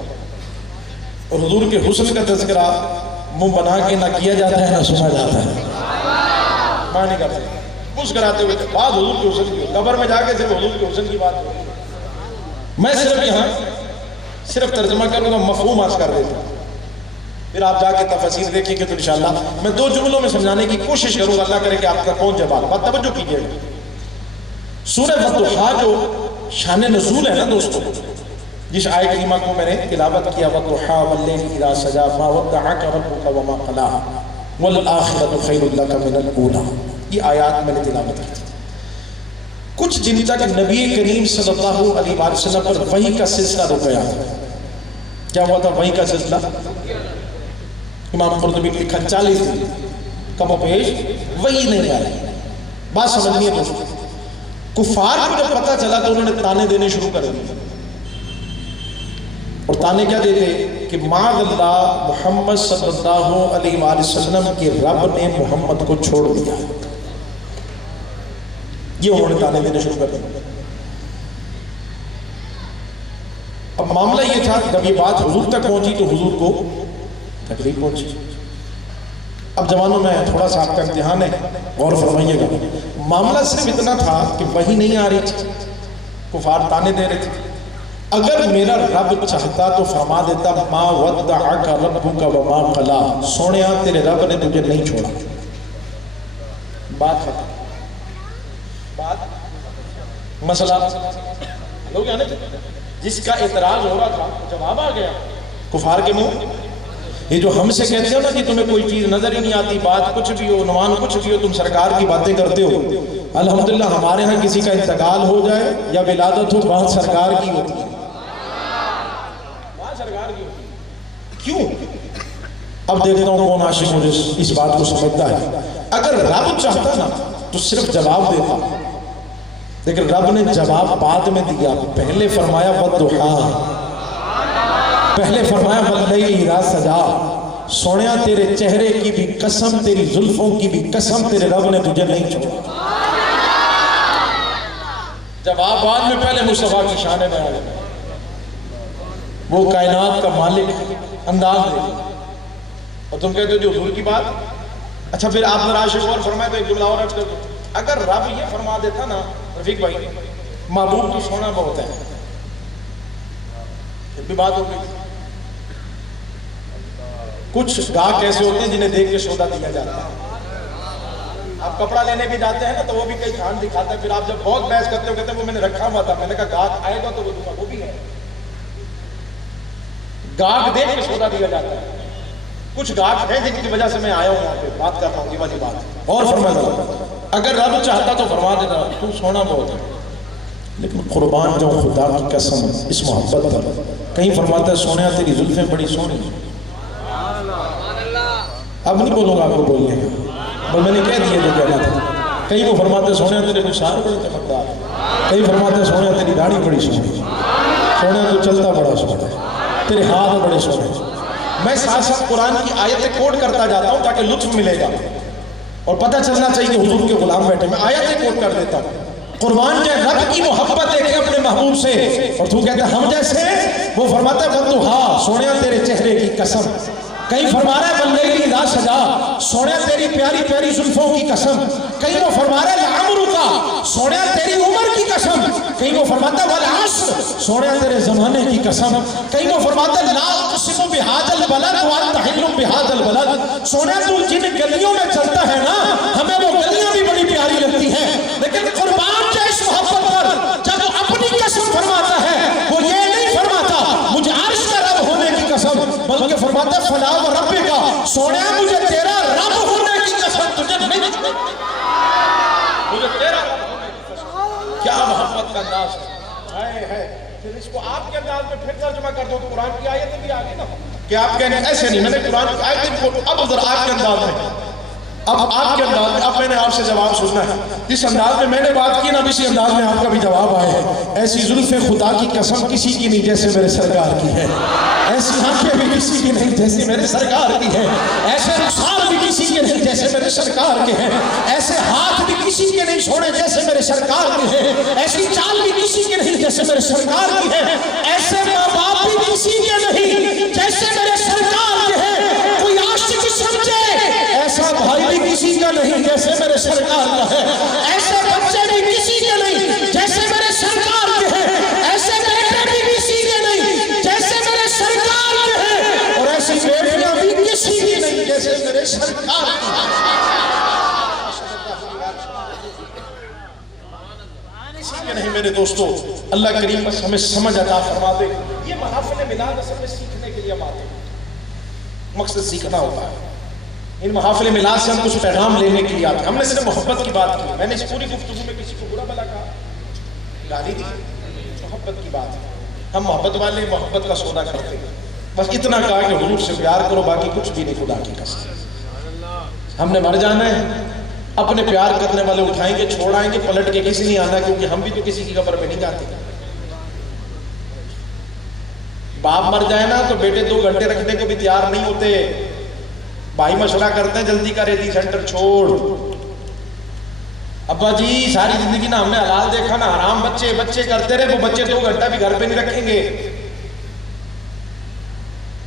اور حضور کے حسن کا تذکرہ منہ بنا کے نہ کیا جاتا ہے نہ سنا جاتا ہے، ماں نہیں کرتے مسکراتے ہوئے بات حضور کے حسن کی، قبر میں جا کے صرف حضور کے حسن کی بات ہوئی، میں صرف یہاں صرف ترجمہ کروں گا، مفہوم عرض کر دیتا ہوں، پھر آپ جا کے تفسیر دیکھیں گے تو انشاءاللہ میں 2 جملوں میں سمجھانے کی کوشش کروں گا، اللہ کرے کہ آپ کا پہنچ جائے بات توجہ کیجیے گا۔ سورہ والضحیٰ جو شان نزول ہے نا دوستو، جس آیت کریمہ کو میں نے تلاوت کیا والضحیٰ واللیل اذا سجا ما ودعک ربک وما قلی والآخرۃ خیر لک من الاولی، یہ آیات میں نے تلاوت کی تھی۔ کچھ دن تک نبی کریم صلی اللہ علیہ وسلم پر وحی کا سلسلہ رک گیا تھا۔ کیا ہوا تھا وحی کا سلسلہ؟ امام قرطبی نے لکھا 40 دن کم و بیش وحی نہیں آئی۔ بات سمجھنی ہے دوستو، کفار کو جب پتہ چلا تو انہوں نے تانے دینے شروع کر دیے، اور تانے کیا دیتے کہ معاذ اللہ محمد صلی اللہ علیہ وآلہ وسلم کے رب نے محمد کو چھوڑ دیا، یہ انہوں نے تانے دینے شروع کر دیے۔ اب معاملہ یہ تھا جب یہ بات حضور تک پہنچی تو حضور کو تکلیف پہنچی۔ اب جوانوں میں تھوڑا سا آپ کا امتحان ہے، غور فرمائیے گا، معاملہ صرف اتنا تھا کہ وحی نہیں آ رہی تھی، کفار تانے دے رہے تھے، اگر میرا رب چاہتا تو فرما دیتا ما ودعک ربک وما قلا، سونیا تیرے رب نے تجھے نہیں چھوڑا، بات ختم۔ بات مسئلہ لوگ یعنی جس کا اعتراض ہو رہا تھا جواب آ گیا کفار کے منہ۔ یہ جو ہم سے کہتے ہو نا کہ تمہیں کوئی چیز نظر ہی نہیں آتی، بات کچھ بھی ہو، عنوان کچھ بھی ہو، تم سرکار کی باتیں کرتے ہو، الحمدللہ ہمارے ہاں کسی کا انتقال ہو جائے یا ولادت ہو، بات سرکار کی ہوتی ہے، بات سرکار کی ہوتی ہے۔ کیوں؟ اب دیکھتا ہوں کون عاشق مجھے اس بات کو سمجھتا ہے۔ اگر رب چاہتا نا تو صرف جواب دیتا، لیکن رب نے جواب بعد میں دیا، پہلے فرمایا والضحیٰ، پہلے فرمایا واللیل اذا سجا، سونیا تیرے چہرے کی بھی قسم، تیری زلفوں کی بھی قسم، تیرے رب نے تجھے نہیں چھوڑا۔ جواب بعد میں، پہلے مصطفیٰ کی شان میں آیا، وہ کائنات کا مالک انداز دے، اور تم کہتے ہو جو حضور کی بات۔ اچھا پھر آپ ذرا عاشق اور فرمائے تو ایک جملہ اور عرض کر دو، اگر رب یہ فرما دیتا نا رفیق بھائی محبوب کی سونا بہت ہے، پھر بھی بات ہو گئی۔ کچھ گاہک ایسے ہوتے ہیں جنہیں دیکھ کے سودا دیا جاتا ہے، آپ کپڑا لینے بھی جاتے ہیں نا تو وہ بھی کئی کھان دکھاتا ہے، پھر آپ جب بہت بحث کرتے ہو کہتے ہیں وہ میں نے رکھا ہوا تھا، میں نے کہا گاہک آئے گا تو وہ دوں گا، وہ بھی ہے، گاہک دیکھ کے سودا دیا جاتا ہے۔ کچھ گاہک ہیں جن کی وجہ سے میں آیا ہوں یہاں پہ بات کر رہا ہوں، یہ والی بات اور فرمایا اگر رب چاہتا تو فرما دیتا تو سونا بہت ہے، لیکن قربان جاؤں خدا کی قسم اس محبت پر، کہیں فرماتا ہے سونیا تیری زلفیں بڑی سونی، اب نہیں بولوں گا آپ کو بولنے بل میں نے کہہ دیا جو کہنا تھا۔ کہیں وہ فرماتے سونیا تیرے نشان بڑے چمکدار، کہیں فرماتے سونیا تیری داڑھی بڑی سونی، سونیا تو چلتا بڑا سونا، تیرے ہاتھ بڑے سونے۔ میں ساتھ ساتھ قرآن کی آیتیں کوٹ کرتا جاتا ہوں تاکہ لطف ملے گا اور پتہ چلنا چاہیے کہ حضور کے غلام بیٹھے، میں آیتیں کوٹ کر دیتا ہوں۔ قربان کے رب کی محبت دیکھے اپنے محبوب سے، اور تو کہتا ہے ہم جیسے، وہ فرماتا ہے والضحیٰ، سونیا تیرے چہرے کی قسم، کہیں فرما رہا ہے واللیل اذا سجا، سونیا تیری پیاری پیاری زلفوں کی قسم، کہیں وہ فرما رہا ہے لعمرک، سونیا تیری عمر کی قسم، کہیں وہ فرماتا ہے والعصر، سونیا تیرے زمانے کی قسم، کہیں وہ فرماتا ہے لا اقسم بہذا البلد وانت حل بہذا البلد، سونیا تو جن گلیوں میں چلتا ہے نا ہمیں وہ گلیاں بھی بڑی پیاری لگتی ہیں، لیکن قربان کے اس محبت پر جب وہ اپنی قسم فرماتا ہے وہ یہ نہیں فرماتا مجھے عرش کا رب ہونے کی قسم، بلکہ فرماتا ہے فلا و ربک، سونیا مجھے تیرا رب ہونے کی قسم تجھے نہیں چھوڑے، مجھے تیرا رب ہونے کی قسم۔ کیا محبت کا انداز ہے، پھر اس کو آپ کے انداز میں پھر ترجمہ کر دو تو قرآن کی آیتیں بھی آگے نا، کہ آپ کہنے ایسے نہیں، میں نے قرآن کی آیتیں کو اب ادھر آپ کے انداز میں، اب آپ کے انداز میں، اب میں نے آپ سے جواب سننا ہے، جس انداز میں میں نے بات کی نا اب اسی انداز میں آپ کا بھی جواب آئے ہے۔ ایسی زلف خدا کی قسم کسی کی نہیں جیسے میرے سرکار کی ہے، ایسی آنکھیں بھی کسی کی نہیں جیسے میرے سرکار کی ہے، ایسے رخسار بھی کسی کے نہیں جیسے میرے سرکار کے ہیں، ایسے ہاتھ بھی کسی کے نہیں چھوڑے جیسے میرے سرکار کے ہیں، ایسی چال بھی کسی کے نہیں جیسے میرے سرکار کی ہے، ایسے ماں باپ بھی کسی کے نہیں جیسے میرے سرکار کے ہیں، کوئی عاشق سمجھے ایسا بھائی بھی کسی کا نہیں جیسے میرے سرکار کا ہے، ایسے بچے بھی کسی کے نہیں جیسے میرے سرکار کے ہیں، ایسے بیٹے بھی کسی کے نہیں جیسے میرے سرکار کے ہیں، اور ایسی بیٹیاں بھی کسی کی نہیں جیسے میرے سرکار کی ہیں۔ کسی کے نہیں میرے دوستو، اللہ کریم بس ہمیں سمجھ عطا فرما دے۔ یہ محافل میلاد اصل میں سیکھنے کے لیے بات ہے، مقصد سیکھنا ہوتا ہے۔ ان محافل میلاد سے ہم کچھ پیغام لینے کے لیے آتے ہیں، ہم نے صرف محبت کی بات کی، میں نے اس پوری گفتگو میں کسی کو برا بھلا کہا، گالی دی، محبت کی بات ہے، ہم محبت والے محبت کا سودا کرتے ہیں، بس اتنا کہا کہ حضور سے پیار کرو، باقی کچھ بھی نہیں، خدا کی قسم ہم نے مر جانا ہے، اپنے پیار کرنے والے اٹھائیں گے چھوڑ آئیں گے، پلٹ کے کسی نہیں آنا، کیونکہ ہم بھی تو کسی کی قبر میں نہیں جاتے۔ باپ مر جائے نا تو بیٹے 2 گھنٹے رکھنے کو بھی تیار نہیں ہوتے، بھائی مشورہ کرتے ہیں جلدی کا ریڈی سینٹر چھوڑ، ابا جی ساری زندگی نا ہم نے حلال دیکھا نا حرام، بچے بچے کرتے رہے، وہ بچے 2 گھنٹہ بھی گھر پہ نہیں رکھیں گے۔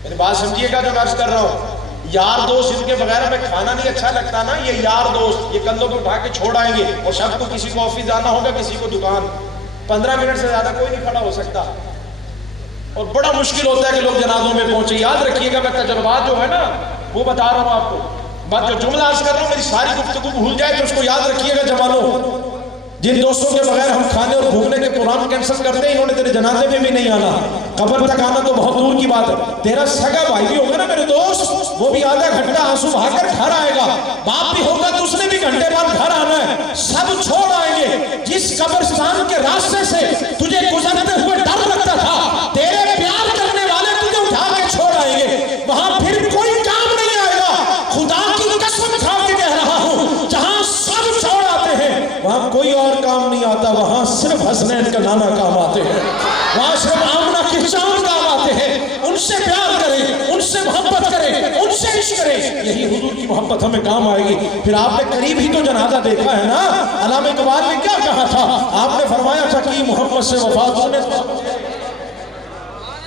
میری بات سمجھیے گا جو میں عرض کر رہا ہوں، یار دوست ان کے بغیر ہمیں کھانا نہیں اچھا لگتا نا، یہ یار دوست یہ کندھوں پہ اٹھا کے چھوڑ آئیں گے، اور شب کو کسی کو آفس جانا ہوگا، کسی کو دکان، 15 منٹ سے زیادہ کوئی نہیں کھڑا ہو سکتا، اور بڑا مشکل ہوتا ہے کہ لوگ جنازوں میں پہنچے. یاد رکھیے گا میں تجربات جو ہے نا وہ بتا رہا ہوں آپ کو. بات جو جملہ عرض کر رہا ہوں میری ساری گفتگو بھول جائے تو اس کو یاد رکھیے گا جوانوں. جن دوستوں کے بغیر ہم کھانے اور گھومنے کے پروگرام کینسل کرتے ہیں انہوں نے تیرے جنازے میں بھی نہیں آنا. قبر تک آنا تو بہت دور کی بات ہے. تیرا سگا بھائی بھی ہوگا نا میرے دوست, وہ بھی آدھا گھنٹہ آنسو بہا کر گھر آئے گا. باپ بھی ہوگا تو اس نے بھی گھنٹے بعد گھر آنا ہے. سب چھوڑ آئیں گے. جس قبرستان کے راستے سے تجھے گزرتے ہوئے ڈر لگتا تھا, تیرے پیار کرنے والے تجھے اٹھا کے چھوڑ آئیں گے. وہاں پھر کوئی کام نہیں آئے گا. خدا کی قسم کھا کے کہہ رہا ہوں, جہاں سب چھوڑ آتے ہیں وہاں کوئی اور کام نہیں آتا. وہاں صرف حسنین کا نانا کام آتے ہیں, وہاں صرف آمنہ کے چاند کام آتے ہیں. ان سے پیار کریں, ان سے محبت کریں, ان سے عشق کریں. یہی حضور کی محبت ہمیں کام آئے گی. پھر آپ نے قریب ہی تو جنازہ دیکھا ہے نا. علامہ اقبال نے کیا کہا تھا؟ آپ نے فرمایا تھا کہ محمد سے وفا نے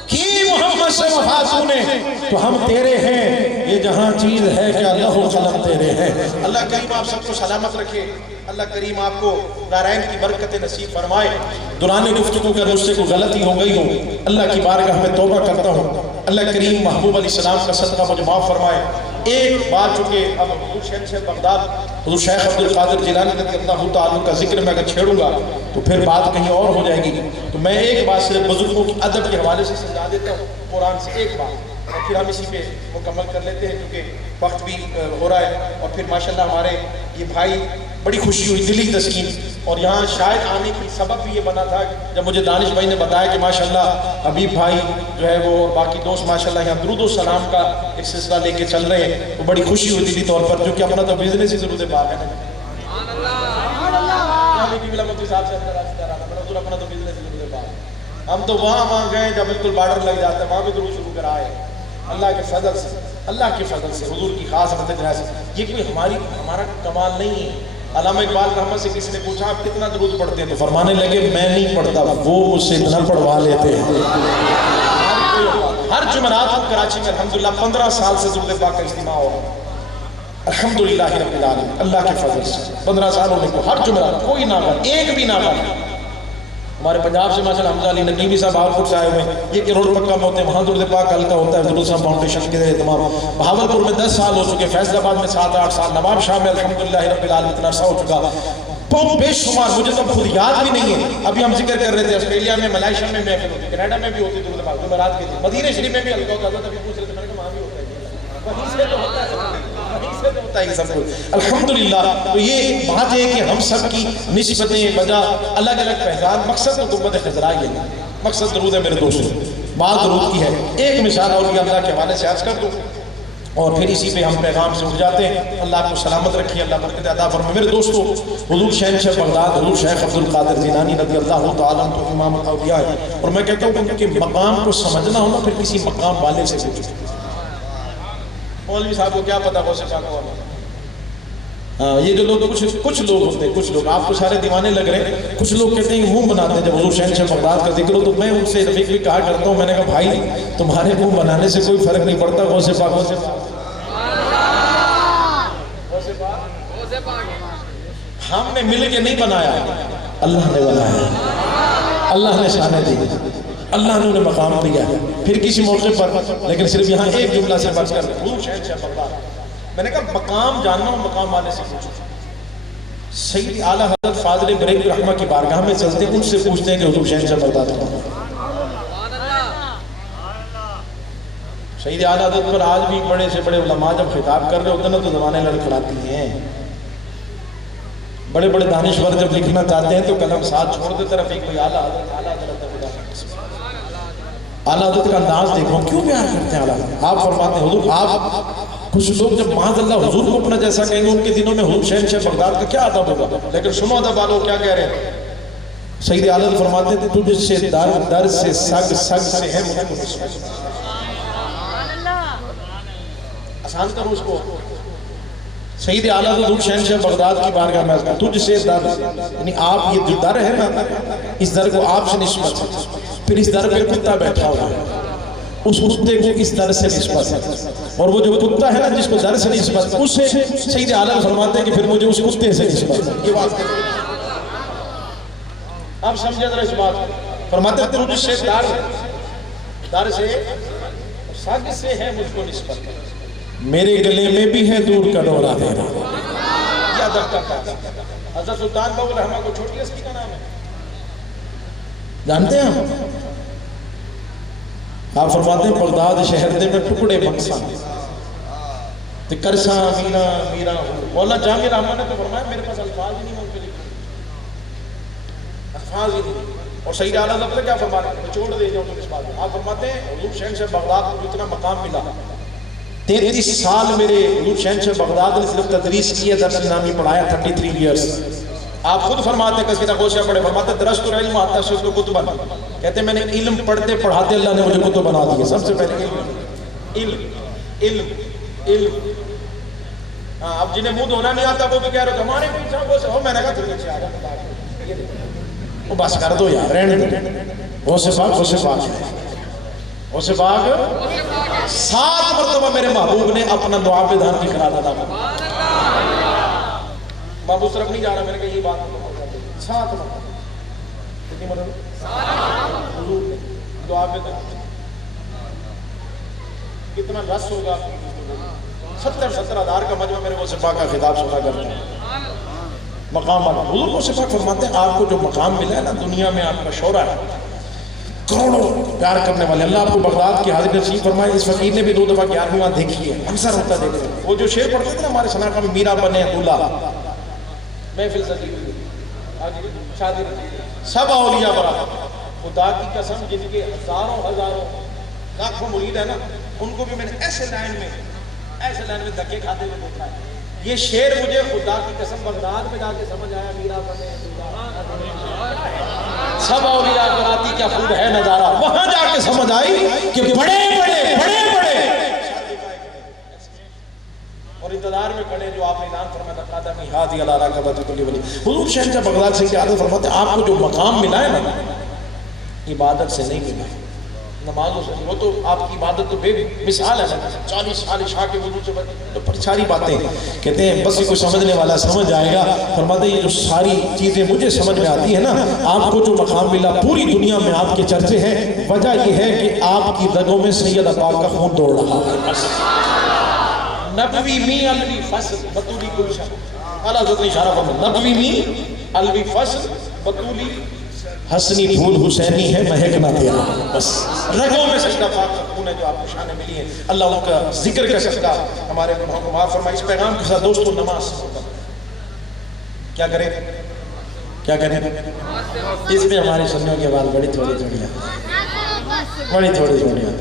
کی, محمد سے وفا نے تو ہم تیرے ہیں. یہ جہاں چیز ہے کہ اللہ و قلم تیرے ہیں. اللہ کریم آپ سب کو سلامت رکھے. اللہ کریم آپ کو نارائن کی برکت نصیب فرمائے. دوران گفتگو کا مجھ سے کوئی غلطی ہو گئی ہو, اللہ کی بارگاہ میں توبہ کرتا ہوں. اللہ کریم محبوب علیہ السلام کا صدقہ مجھے معاف فرمائے. ایک بات چونکہ اب حضور شہنشاہ بغداد حضور شیخ عبدالقادر جیلانی رضی اللہ تعالیٰ کا ذکر میں اگر چھیڑوں گا تو پھر بات کہیں اور ہو جائے گی. تو میں ایک بات صرف بزرگوں کی ادب کے حوالے سے سمجھا دیتا ہوں قرآن سے ایک بات, اور پھر ہم اسی پہ مکمل کر لیتے ہیں کیونکہ وقت بھی ہو رہا ہے. اور پھر ماشاءاللہ ہمارے یہ بھائی بڑی خوشی ہوئی, دلی تسکین. اور یہاں شاید آنے کی سبب بھی یہ بنا تھا جب مجھے دانش بھائی نے بتایا کہ ماشاءاللہ حبیب بھائی جو ہے وہ باقی دوست ماشاءاللہ یہاں درود و سلام کا ایک سلسلہ لے کے چل رہے ہیں. تو بڑی خوشی ہوئی دلی طور پر, جو کہ اپنا تو بزنس ہی درود پاک ہے. اپنا تو بزنس ہی درود پاک. ہم تو وہاں گئے جب بالکل بارڈر لگ جاتا ہے, وہاں بھی درود شروع کرائے. اللہ کے فضل سے, اللہ کے فضل سے, حضور کی خاص رحمت جناز سے. یہ کوئی ہمارا کمال نہیں ہے. علامہ اقبال رحمت سے کسی نے پوچھا آپ کتنا درود پڑھتے ہیں, تو فرمانے لگے میں نہیں پڑھتا, وہ مجھ سے اتنا پڑھوا لیتے ہیں. ہر جمعرات کو کراچی میں الحمدللہ 15 سال سے درود پاک کا اجتماع ہو رہا ہے الحمدللہ رب العالمین. اللہ کے فضل سے 15 سال ہونے کو ہر جمعرات کوئی نہ گا, ایک بھی نہ گا. ہمارے پنجاب سے ماشاءاللہ حمزہ علی نقیبی صاحب بہاولپور سے آئے ہوئے ہیں, یہ کروڑ پکا میں ہوتے ہیں, وہاں درود پاک ہلکا ہوتا ہے درود صاحب فاؤنڈیشن کے اہتمام. بہاولپور میں 10 سال ہو چکے, فیصل آباد میں 7-8 سال, نواب شاہ میں الحمدللہ رب العالمین اتنا عرصہ ہو چکا. بہت بے شمار, مجھے تو خود یاد بھی نہیں ہے. ابھی ہم ذکر کر رہے تھے آسٹریلیا میں, ملائیشیا میں محفل ہوتی, کینیڈا میں بھی ہوتی درود پاک جمعرات کے دن, مدینہ شریف میں بھی ہلکا ہوتا ہے. ابھی پوچھ رہے تھے میں نے کہا وہاں بھی ہوتا ہے, وہیں سے تو ہوتا ہے, وہیں سے تو ہوتا ہے سب کچھ الحمدللہ. تو یہ بات ہے کہ ہم سب کی نسبتیں وجہ الگ الگ پہچان, مقصد تو گنبد خضرا ہی ہے, مقصد درود ہے میرے دوستوں, بات درود کی ہے. ایک مثال اور بھی اللہ کے حوالے سے عرض کر دوں اور پھر اسی پہ ہم پیغام سے اٹھ جاتے ہیں. اللہ آپ کو سلامت رکھیے, اللہ برکت عطا فرمائے. میرے دوستو, حضور شہنشاہ بغداد حضور شیخ عبدالقادر جیلانی رضی اللہ تعالیٰ عنہ امام الاولیاء ہے, اور میں کہتا ہوں کہ ان کے مقام کو سمجھنا ہو نا پھر کسی مقام والے سے پوچھو. مولوی صاحب کو کیا پتا غوث پاک ہوا. یہ جو لوگ کچھ لوگ ہوتے ہیں, کچھ لوگ, آپ تو سارے دیوانے لگ رہے ہیں, کچھ لوگ کہتے ہیں منہ بناتے ہیں جب حضور شہنشاہ بغداد کا ذکر ہو. تو میں ان سے رفیق بھی کہا کرتا ہوں, میں نے کہا بھائی تمہارے منہ بنانے سے کوئی فرق نہیں پڑتا. غوث پاک ہم نے مل کے نہیں بنایا, اللہ نے بنایا, اللہ نے شانیں دی, اللہ نے انہیں مقام دیا ہے. پھر کسی موقع پر, لیکن صرف یہاں ایک جملہ سے بچ کر حضور شہنشاہ بغداد, میں نے کہا مقام جاننا ہوں, مقام والے سے پوچھو. سید اعلیٰ حضرت فاضل بریلوی رحمہ کی بارگاہ میں چلتے ہیں, ان سے پوچھتے ہیں کہ حضور شہنشاہ بغداد کون ہے. سید اعلیٰ حضرت پر آج بھی بڑے سے بڑے علماء جب خطاب کر رہے ہوتے ہیں تو زبانیں لڑکھڑاتی ہیں. بڑے بڑے دانشور جب لکھنا چاہتے ہیں تو قلم ساتھ چھوڑ دے, طرف ایک کوئی اعلیٰ حضرت اعلیٰ حضرت کا انداز دیکھو, کیوں پیار کرتے ہیں اعلیٰ حضرت. آپ فرماتے ہیں حضور, آپ کچھ لوگ جب معاذ اللہ حضور کو اپنا جیسا کہیں گے ان کے دنوں میں حضور شہنشاہ بغداد کا کیا ادب ہوگا. لیکن سنو ادب والوں کیا کہہ رہے ہیں. سید اعلیٰ حضرت فرماتے ہیں تجھ سے در سے سگ سے ہے مجھ کو نسبت. آسان کرو اس کو. سید اعلیٰ حضرت شہنشاہ بغداد کی بارگاہ میں تجھ سے در, یعنی آپ یہ جو در ہے نا, اس در کو آپ سے نسبت ہے. پھر اس در پہ کتا بیٹھا ہوا ہے, اس کتے کو اس در سے نسبت ہے, اور وہ جو کتا ہے نا جس کو در سے نسبت, اس سے سید اعلیٰ فرماتے ہیں کہ پھر مجھے اس کتے سے نسبت ہے. یہ بات آپ سمجھے ذرا اس بات. فرماتے ہیں تجھ سے در, در سے سگ سے ہے مجھ کو نسبت، میرے گلے میں بھی ہے دور کا ڈورا تیرا. یہ ادب کا کام. حضرت سلطان باہو رحمہ کو چھوٹی ہستی کا نام ہے، جانتے ہیں آپ فرماتے ہیں بغداد شہر دے میں ٹکڑے مقصا تے کرسا میرا میرا مولا جامع رحمہ نے تو فرمایا میرے پاس الفاظ ہی نہیں ممکن لکھنے، الفاظ ہی نہیں. اور سید اعلیٰ ضبط کیا فرماتے ہیں، چھوڑ دے جاؤ تو اس بات. آپ فرماتے ہیں حضور شہن سے بغداد کو جتنا مقام ملا، 33 سال میرے حضور شہن سے بغداد نے صرف تدریس کی ہے، درس نامی پڑھایا 33 ایئرس. آپ خود فرماتے ہیں قصیدہ غوثیہ پڑھے، فرماتے ہیں درست العلم حتی صرت کتبا، کہتے ہیں میں نے علم پڑھتے پڑھاتے اللہ نے مجھے کتب بنا دیے. سب سے پہلے علم علم علم. ہاں اب جنہیں منہ دھونا نہیں آتا وہ بھی کہہ رہے ہمارے بھی انسان غوثیہ ہو، میں نے کہا تھوڑی اچھی آ جا وہ بس کر دو یار، رہنے دو. غوث پاک غوث پاک غوث پاک 7 مرتبہ میرے محبوب نے اپنا دعا پہ دھان کی خراب ادا کیا. بابو صرف نہیں جا رہا، میں نے کہا یہی بات 7 مرتبہ. کتنی مرتبہ حضور نے دعا پہ دھان. کتنا رس ہوگا، 70 ہزار کا مجمع میرے غوث پاک کا خطاب سنا کرتا ہے. مقام والا حضور غوث پاک فرماتے ہیں آپ کو جو مقام ملا ہے نا دنیا میں، آپ کا شعرا ہے کروڑوں پیار کرنے والے. اللہ آپ کو بغداد کی حاضر نصیب فرمائے. اس فقیر نے بھی 2 دفعہ 11واں دیکھی ہے، اکثر ہوتا دیکھتے ہیں. وہ جو شعر پڑھتے تھے نا ہمارے سناکہ میں، میرا بنے دولہ محفل سجی ہوئی شادی سب اولیاء برابر. خدا کی قسم جن کے ہزاروں لاکھوں مرید ہے نا، ان کو بھی میں نے ایسے لائن میں دھکے کھاتے ہوئے دیکھا ہے. یہ شعر مجھے خدا کی قسم بغداد میں جا کے سمجھ آیا، میرا بنے سب اولیاء براتی کیا خوب ہے نظارہ. وہاں جا کے سمجھ آئی کہ بڑے اور انتظار میں کھڑے جو آپ نے اعلان فرمایا تھا قدمی ہادی علی رکبۃ کل ولی. حضور شہنشاہ بغداد سے عادت فرماتے ہیں آپ کو جو مقام ملا ہے نا عبادت سے نہیں ملا، نمازوں سے. وہ تو آپ کی عبادت تو بے مثال ہے نا، 40 سال عشاء کے وضو سے تو ساری باتیں کہتے ہیں بس کوئی سمجھنے والا سمجھ آئے گا. فرماتے ہیں یہ جو ساری چیزیں مجھے سمجھ میں آتی ہے نا، آپ کو جو مقام ملا پوری دنیا میں آپ کے چرچے ہیں. وجہ یہ ہے کہ آپ کی رگوں میں سید پاک کا خون دوڑ رہا ہے. نبوی می الوی فصل بطولی گلشن، اعلیٰ حضرت نے اشارہ فرمایا نبوی می الوی فصل بطولی حسنی پھول حسینی ہے مہکنا تیرا. بس رگوں میں سجدہ پاک کا خون ہے جو آپ کو شانیں ملی ہیں. اللہ ان کا ذکر کا صدقہ ہمارے گناہوں کو معاف فرمائے. اس پیغام کے ساتھ دوستو نماز کیا کریں اس میں ہماری سنوں کی آواز بڑی تھوڑی ہے،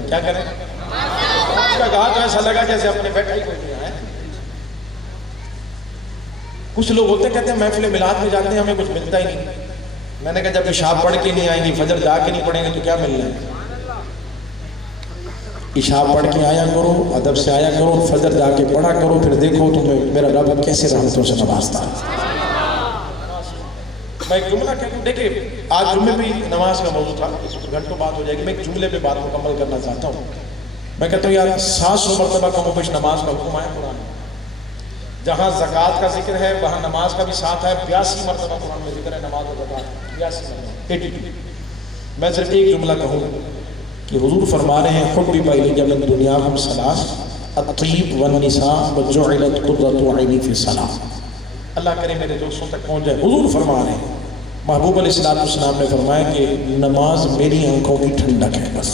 کیا کریں. اس کا کہا تو ایسا لگا جیسے اپنے بیٹھا ہی کوئی نہیں ہے. کچھ لوگ ہوتے کہتے ہیں محفل میلاد میں جاتے ہیں ہمیں کچھ ملتا ہی نہیں. میں نے کہا جب عشاء پڑھ کے نہیں آئیں گی، فجر جا کے نہیں پڑھیں گے تو کیا ملنا ہے. عشاء پڑھ کے آیا کرو، ادب سے آیا کرو، فجر جا کے پڑھا کرو، پھر دیکھو تمہیں میرا رب کیسے رحمتوں سے نوازتا ہے. میں ایک جملہ کہتا ہوں، دیکھیں آج جمعے بھی نماز کا موضوع تھا، گھنٹوں بات ہو جائے گی. میں ایک جملے پہ بات مکمل کرنا چاہتا ہوں. میں کہتا ہوں یار 700 مرتبہ کم و بیش نماز کا حکم آیا قرآن میں. جہاں زکوٰۃ کا ذکر ہے وہاں نماز کا بھی ساتھ ہے. 82 مرتبہ قرآن میں ذکر ہے نماز و زکوٰۃ، 82 مرتبہ 82. میں صرف ایک جملہ کہوں کہ حضور فرما رہے ہیں حبب الیہ من دنیاکم ثلاث الطیب والنساء وجعلت قرۃ عینی فی الصلاۃ. اللہ کرے میرے دوستوں تک پہنچ جائے. حضور فرما رہے ہیں، محبوب علیہ السلام نے فرمایا کہ نماز میری آنکھوں کی ٹھنڈک ہے. بس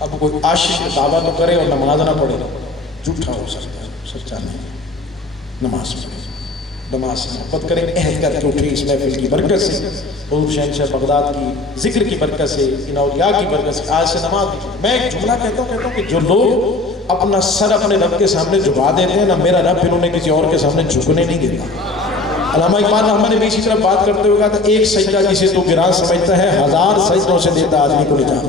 اب کوئی عاشق دعویٰ تو کرے اور نماز نہ پڑھے، جھوٹا ہو سکتا ہے، سچا نہیں. نماز پڑھے، نماز سے محبت کریں، عہد کر کے اٹھے اس محفل کی برکت سے، حضور شہنشاہ بغداد کی ذکر کی برکت سے، ان اولیاء کی برکت سے آج سے نماز. میں ایک جملہ کہتا ہوں کہ جو لوگ اپنا سر اپنے رب کے سامنے جھکا دیتے ہیں نا، میرا رب پھر انہیں کسی اور کے سامنے جھکنے نہیں دیتا. علامہ اقبال رحمہ نے بھی اسی طرح بات کرتے ہوئے کہا تھا ایک سجدہ جسے تو گراں سمجھتا ہے 1000 سجدوں سے دیتا آدمی کو نجات.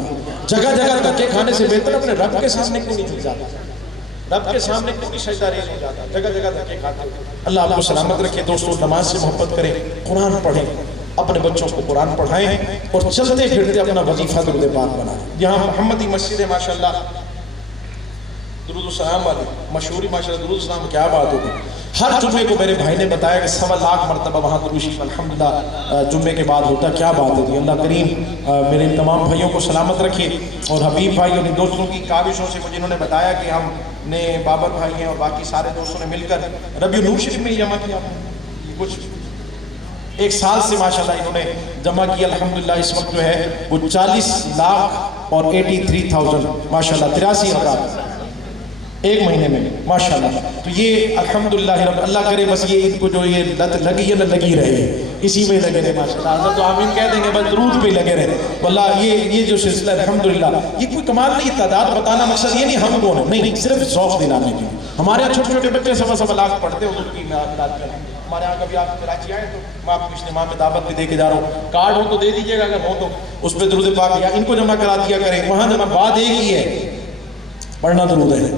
جگہ جگہ دھکے کھانے سے بہتر اپنے رب کے سامنے کیوں نہیں جھک جاتا، رب کے سامنے کیوں نہیں سجدہ ریز ہو جاتا، جگہ جگہ دھکے کھاتے. اللہ آپ کو سلامت رکھے. دوستو نماز سے محبت کریں، قرآن پڑھیں، اپنے بچوں کو قرآن پڑھائیں اور چلتے پھرتے اپنا وظیفہ درود پاک بنائیں. یہاں محمدی مسجد ہے ماشاءاللہ، درود السلام والے مشہوری ماشاءاللہ درود السلام کیا بات ہوگی. ہر جمعے کو میرے بھائی نے بتایا کہ 1.25 لاکھ مرتبہ وہاں درود شریف الحمدللہ جمعے کے بعد ہوتا. کیا بات ہے جی. اللہ کریم میرے تمام بھائیوں کو سلامت رکھے. اور حبیب بھائی اور دوستوں کی کاوشوں سے مجھے انہوں نے بتایا کہ ہم نے بابر بھائی ہیں اور باقی سارے دوستوں نے مل کر ربیع النور شریف میں جمع کیا. کچھ 1 سال سے ماشاءاللہ انہوں نے جمع کیا. الحمدللہ اس وقت جو ہے وہ 40 لاکھ اور 83,000 ماشاءاللہ 83,000 ایک مہینے میں ماشاءاللہ. تو یہ الحمدللہ رب اللہ کرے بس یہ ان کو جو یہ لت لگی ہے نہ لگی رہے, اسی میں لگے رہے ماشاءاللہ. حضرت تو آمین کہہ دیں گے بس درود پہ لگے رہے. واللہ یہ جو سلسلہ الحمدللہ یہ کوئی کمال نہیں. تعداد بتانا مقصد یہ نہیں ہم کون ہیں, نہیں, صرف ذوق دلانے کے. ہمارے یہاں چھوٹے چھوٹے بچے 1.25 لاکھ پڑھتے ہیں حضور کی میلاد کریں. ہمارے یہاں کبھی آپ کراچی آئے تو میں آپ کو اجتماع میں دعوت بھی دے کے جا رہا ہوں. کارڈ ہو تو دے دیجیے گا, اگر ہو تو اس پہ درود پاک یا ان کو جمع کرا دیا کریں. وہاں جمع بات ایک ہی ہے, پڑھنا درود ہے.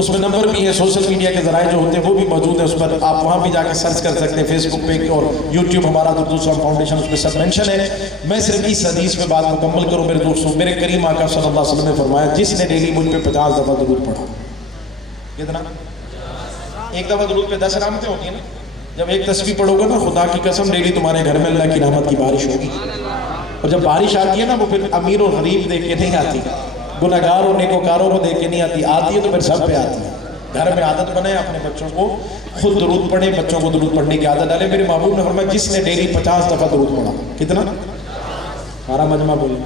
اس میں نمبر بھی ہے, سوشل میڈیا کے ذرائع جو ہوتے ہیں وہ بھی موجود ہیں اس پر, آپ وہاں بھی جا کے سرچ کر سکتے ہیں. فیس بک پہ اور یوٹیوب ہمارا درود السلام فاؤنڈیشن, اس پہ سب مینشن ہے. میں صرف اس حدیث پہ بات مکمل کروں میرے دوستوں. میرے کریم آقا صلی اللہ علیہ وسلم نے فرمایا جس نے ڈیلی مجھ پہ 50 دفعہ درود پڑھا. کتنا؟ ایک دفعہ درود پہ 10 رحمتیں ہوتی ہیں نا. جب ایک تسبیح پڑھو گا نا, خدا کی قسم ڈیلی تمہارے گھر میں اللہ کی رحمت کی بارش ہوگی. اور جب بارش آتی ہے نا وہ پھر امیر اور غریب دیکھ کے نہیں آتی, گناہگار اور نیکوکاروں کو دیکھ کے نہیں آتی, آتی ہے تو پھر سب پہ آتی ہے. گھر میں عادت بنائے, اپنے بچوں کو خود درود پڑھیں, بچوں کو درود پڑھنے کی عادت ڈالے. میرے محبوب نے فرمایا جس نے ڈیلی 50 دفعہ درود پڑھا. کتنا؟ ہمارا مجمع بولے.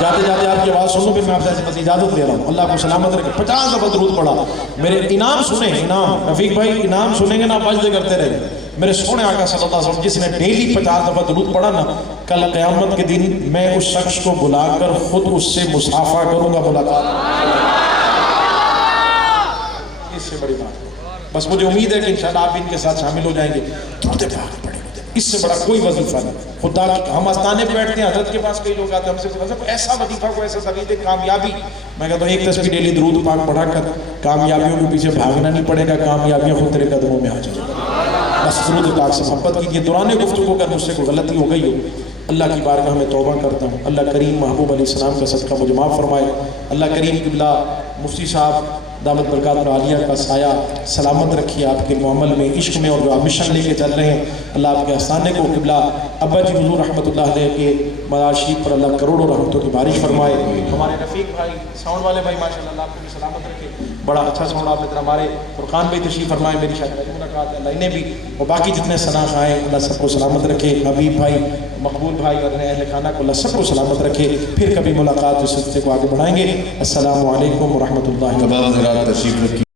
جاتے جاتے آپ کی آواز سنو, پھر میں آپ سے بس اجازت لے رہا ہوں. اللہ کو سلامت رکھے. 50 دفعہ درود پڑھا. میرے انعام سنیں, انعام رفیق بھائی انعام سنیں گے نا, بجتے کرتے رہے. میرے سونے آقا صلی اللہ علیہ وسلم جس نے ڈیلی 50 دفعہ درود پڑھا نا, کل قیامت کے دن میں اس شخص کو بلا کر خود اس سے مصافحہ کروں گا, ملاقات. اس سے بڑی بات بس مجھے امید ہے کہ انشاءاللہ آپ ان کے ساتھ شامل ہو جائیں گے. درود پاک پڑھیں, اس سے بڑا کوئی وظیفہ نہیں. خدا کی ہم آستانے پہ بیٹھتے ہیں, حضرت کے پاس کئی لوگ آتے ہیں, ہم سے پوچھتے ہیں ایسا وظیفہ کو ایسا طریقے کامیابی. میں کہتا ہوں ایک تسبیح ڈیلی درود پاک پڑھا کر کامیابیوں کے پیچھے بھاگنا نہیں پڑے گا, کامیابیاں خود تیرے قدموں میں آ جائیں. بس درود پاک سے محبت کیجیے. دوران گفتگو اگر مجھ سے کوئی غلطی ہو گئی ہو, اللہ کی بارگاہ میں توبہ کرتا ہوں. اللہ کریم محبوب علیہ السلام کا صدقہ مجھے معاف فرمائے. اللہ کریم قبلہ مفتی صاحب دامت برکات عالیہ کا سایہ سلامت رکھیے آپ کے معامل میں, عشق میں, اور جو آپ مشن لے کے چل رہے ہیں اللہ آپ کے آستانے کو قبلہ ابا جی حضور رحمۃ اللہ علیہ کے مزار شریف پر اللہ کروڑوں رحمتوں کی بارش فرمائے. ہمارے رفیق بھائی ساؤنڈ والے بھائی ماشاءاللہ اللہ آپ کو بھی سلامت رکھے. بڑا اچھا ساؤنڈ آپ نے. ہمارے فرقان بھائی تشریف فرمائے, میری شاید ملاقات ہے, اللہ انہیں بھی اور باقی جتنے ثناء آئے اللہ سب کو سلامت رکھے. حبیب بھائی, مقبول بھائی اور اہل خانہ کو اللہ سب کو سلامت رکھے. پھر کبھی ملاقات اس سلسلے کو آگے بڑھائیں گے. السلام علیکم ورحمۃ اللہ وبرکاتہ.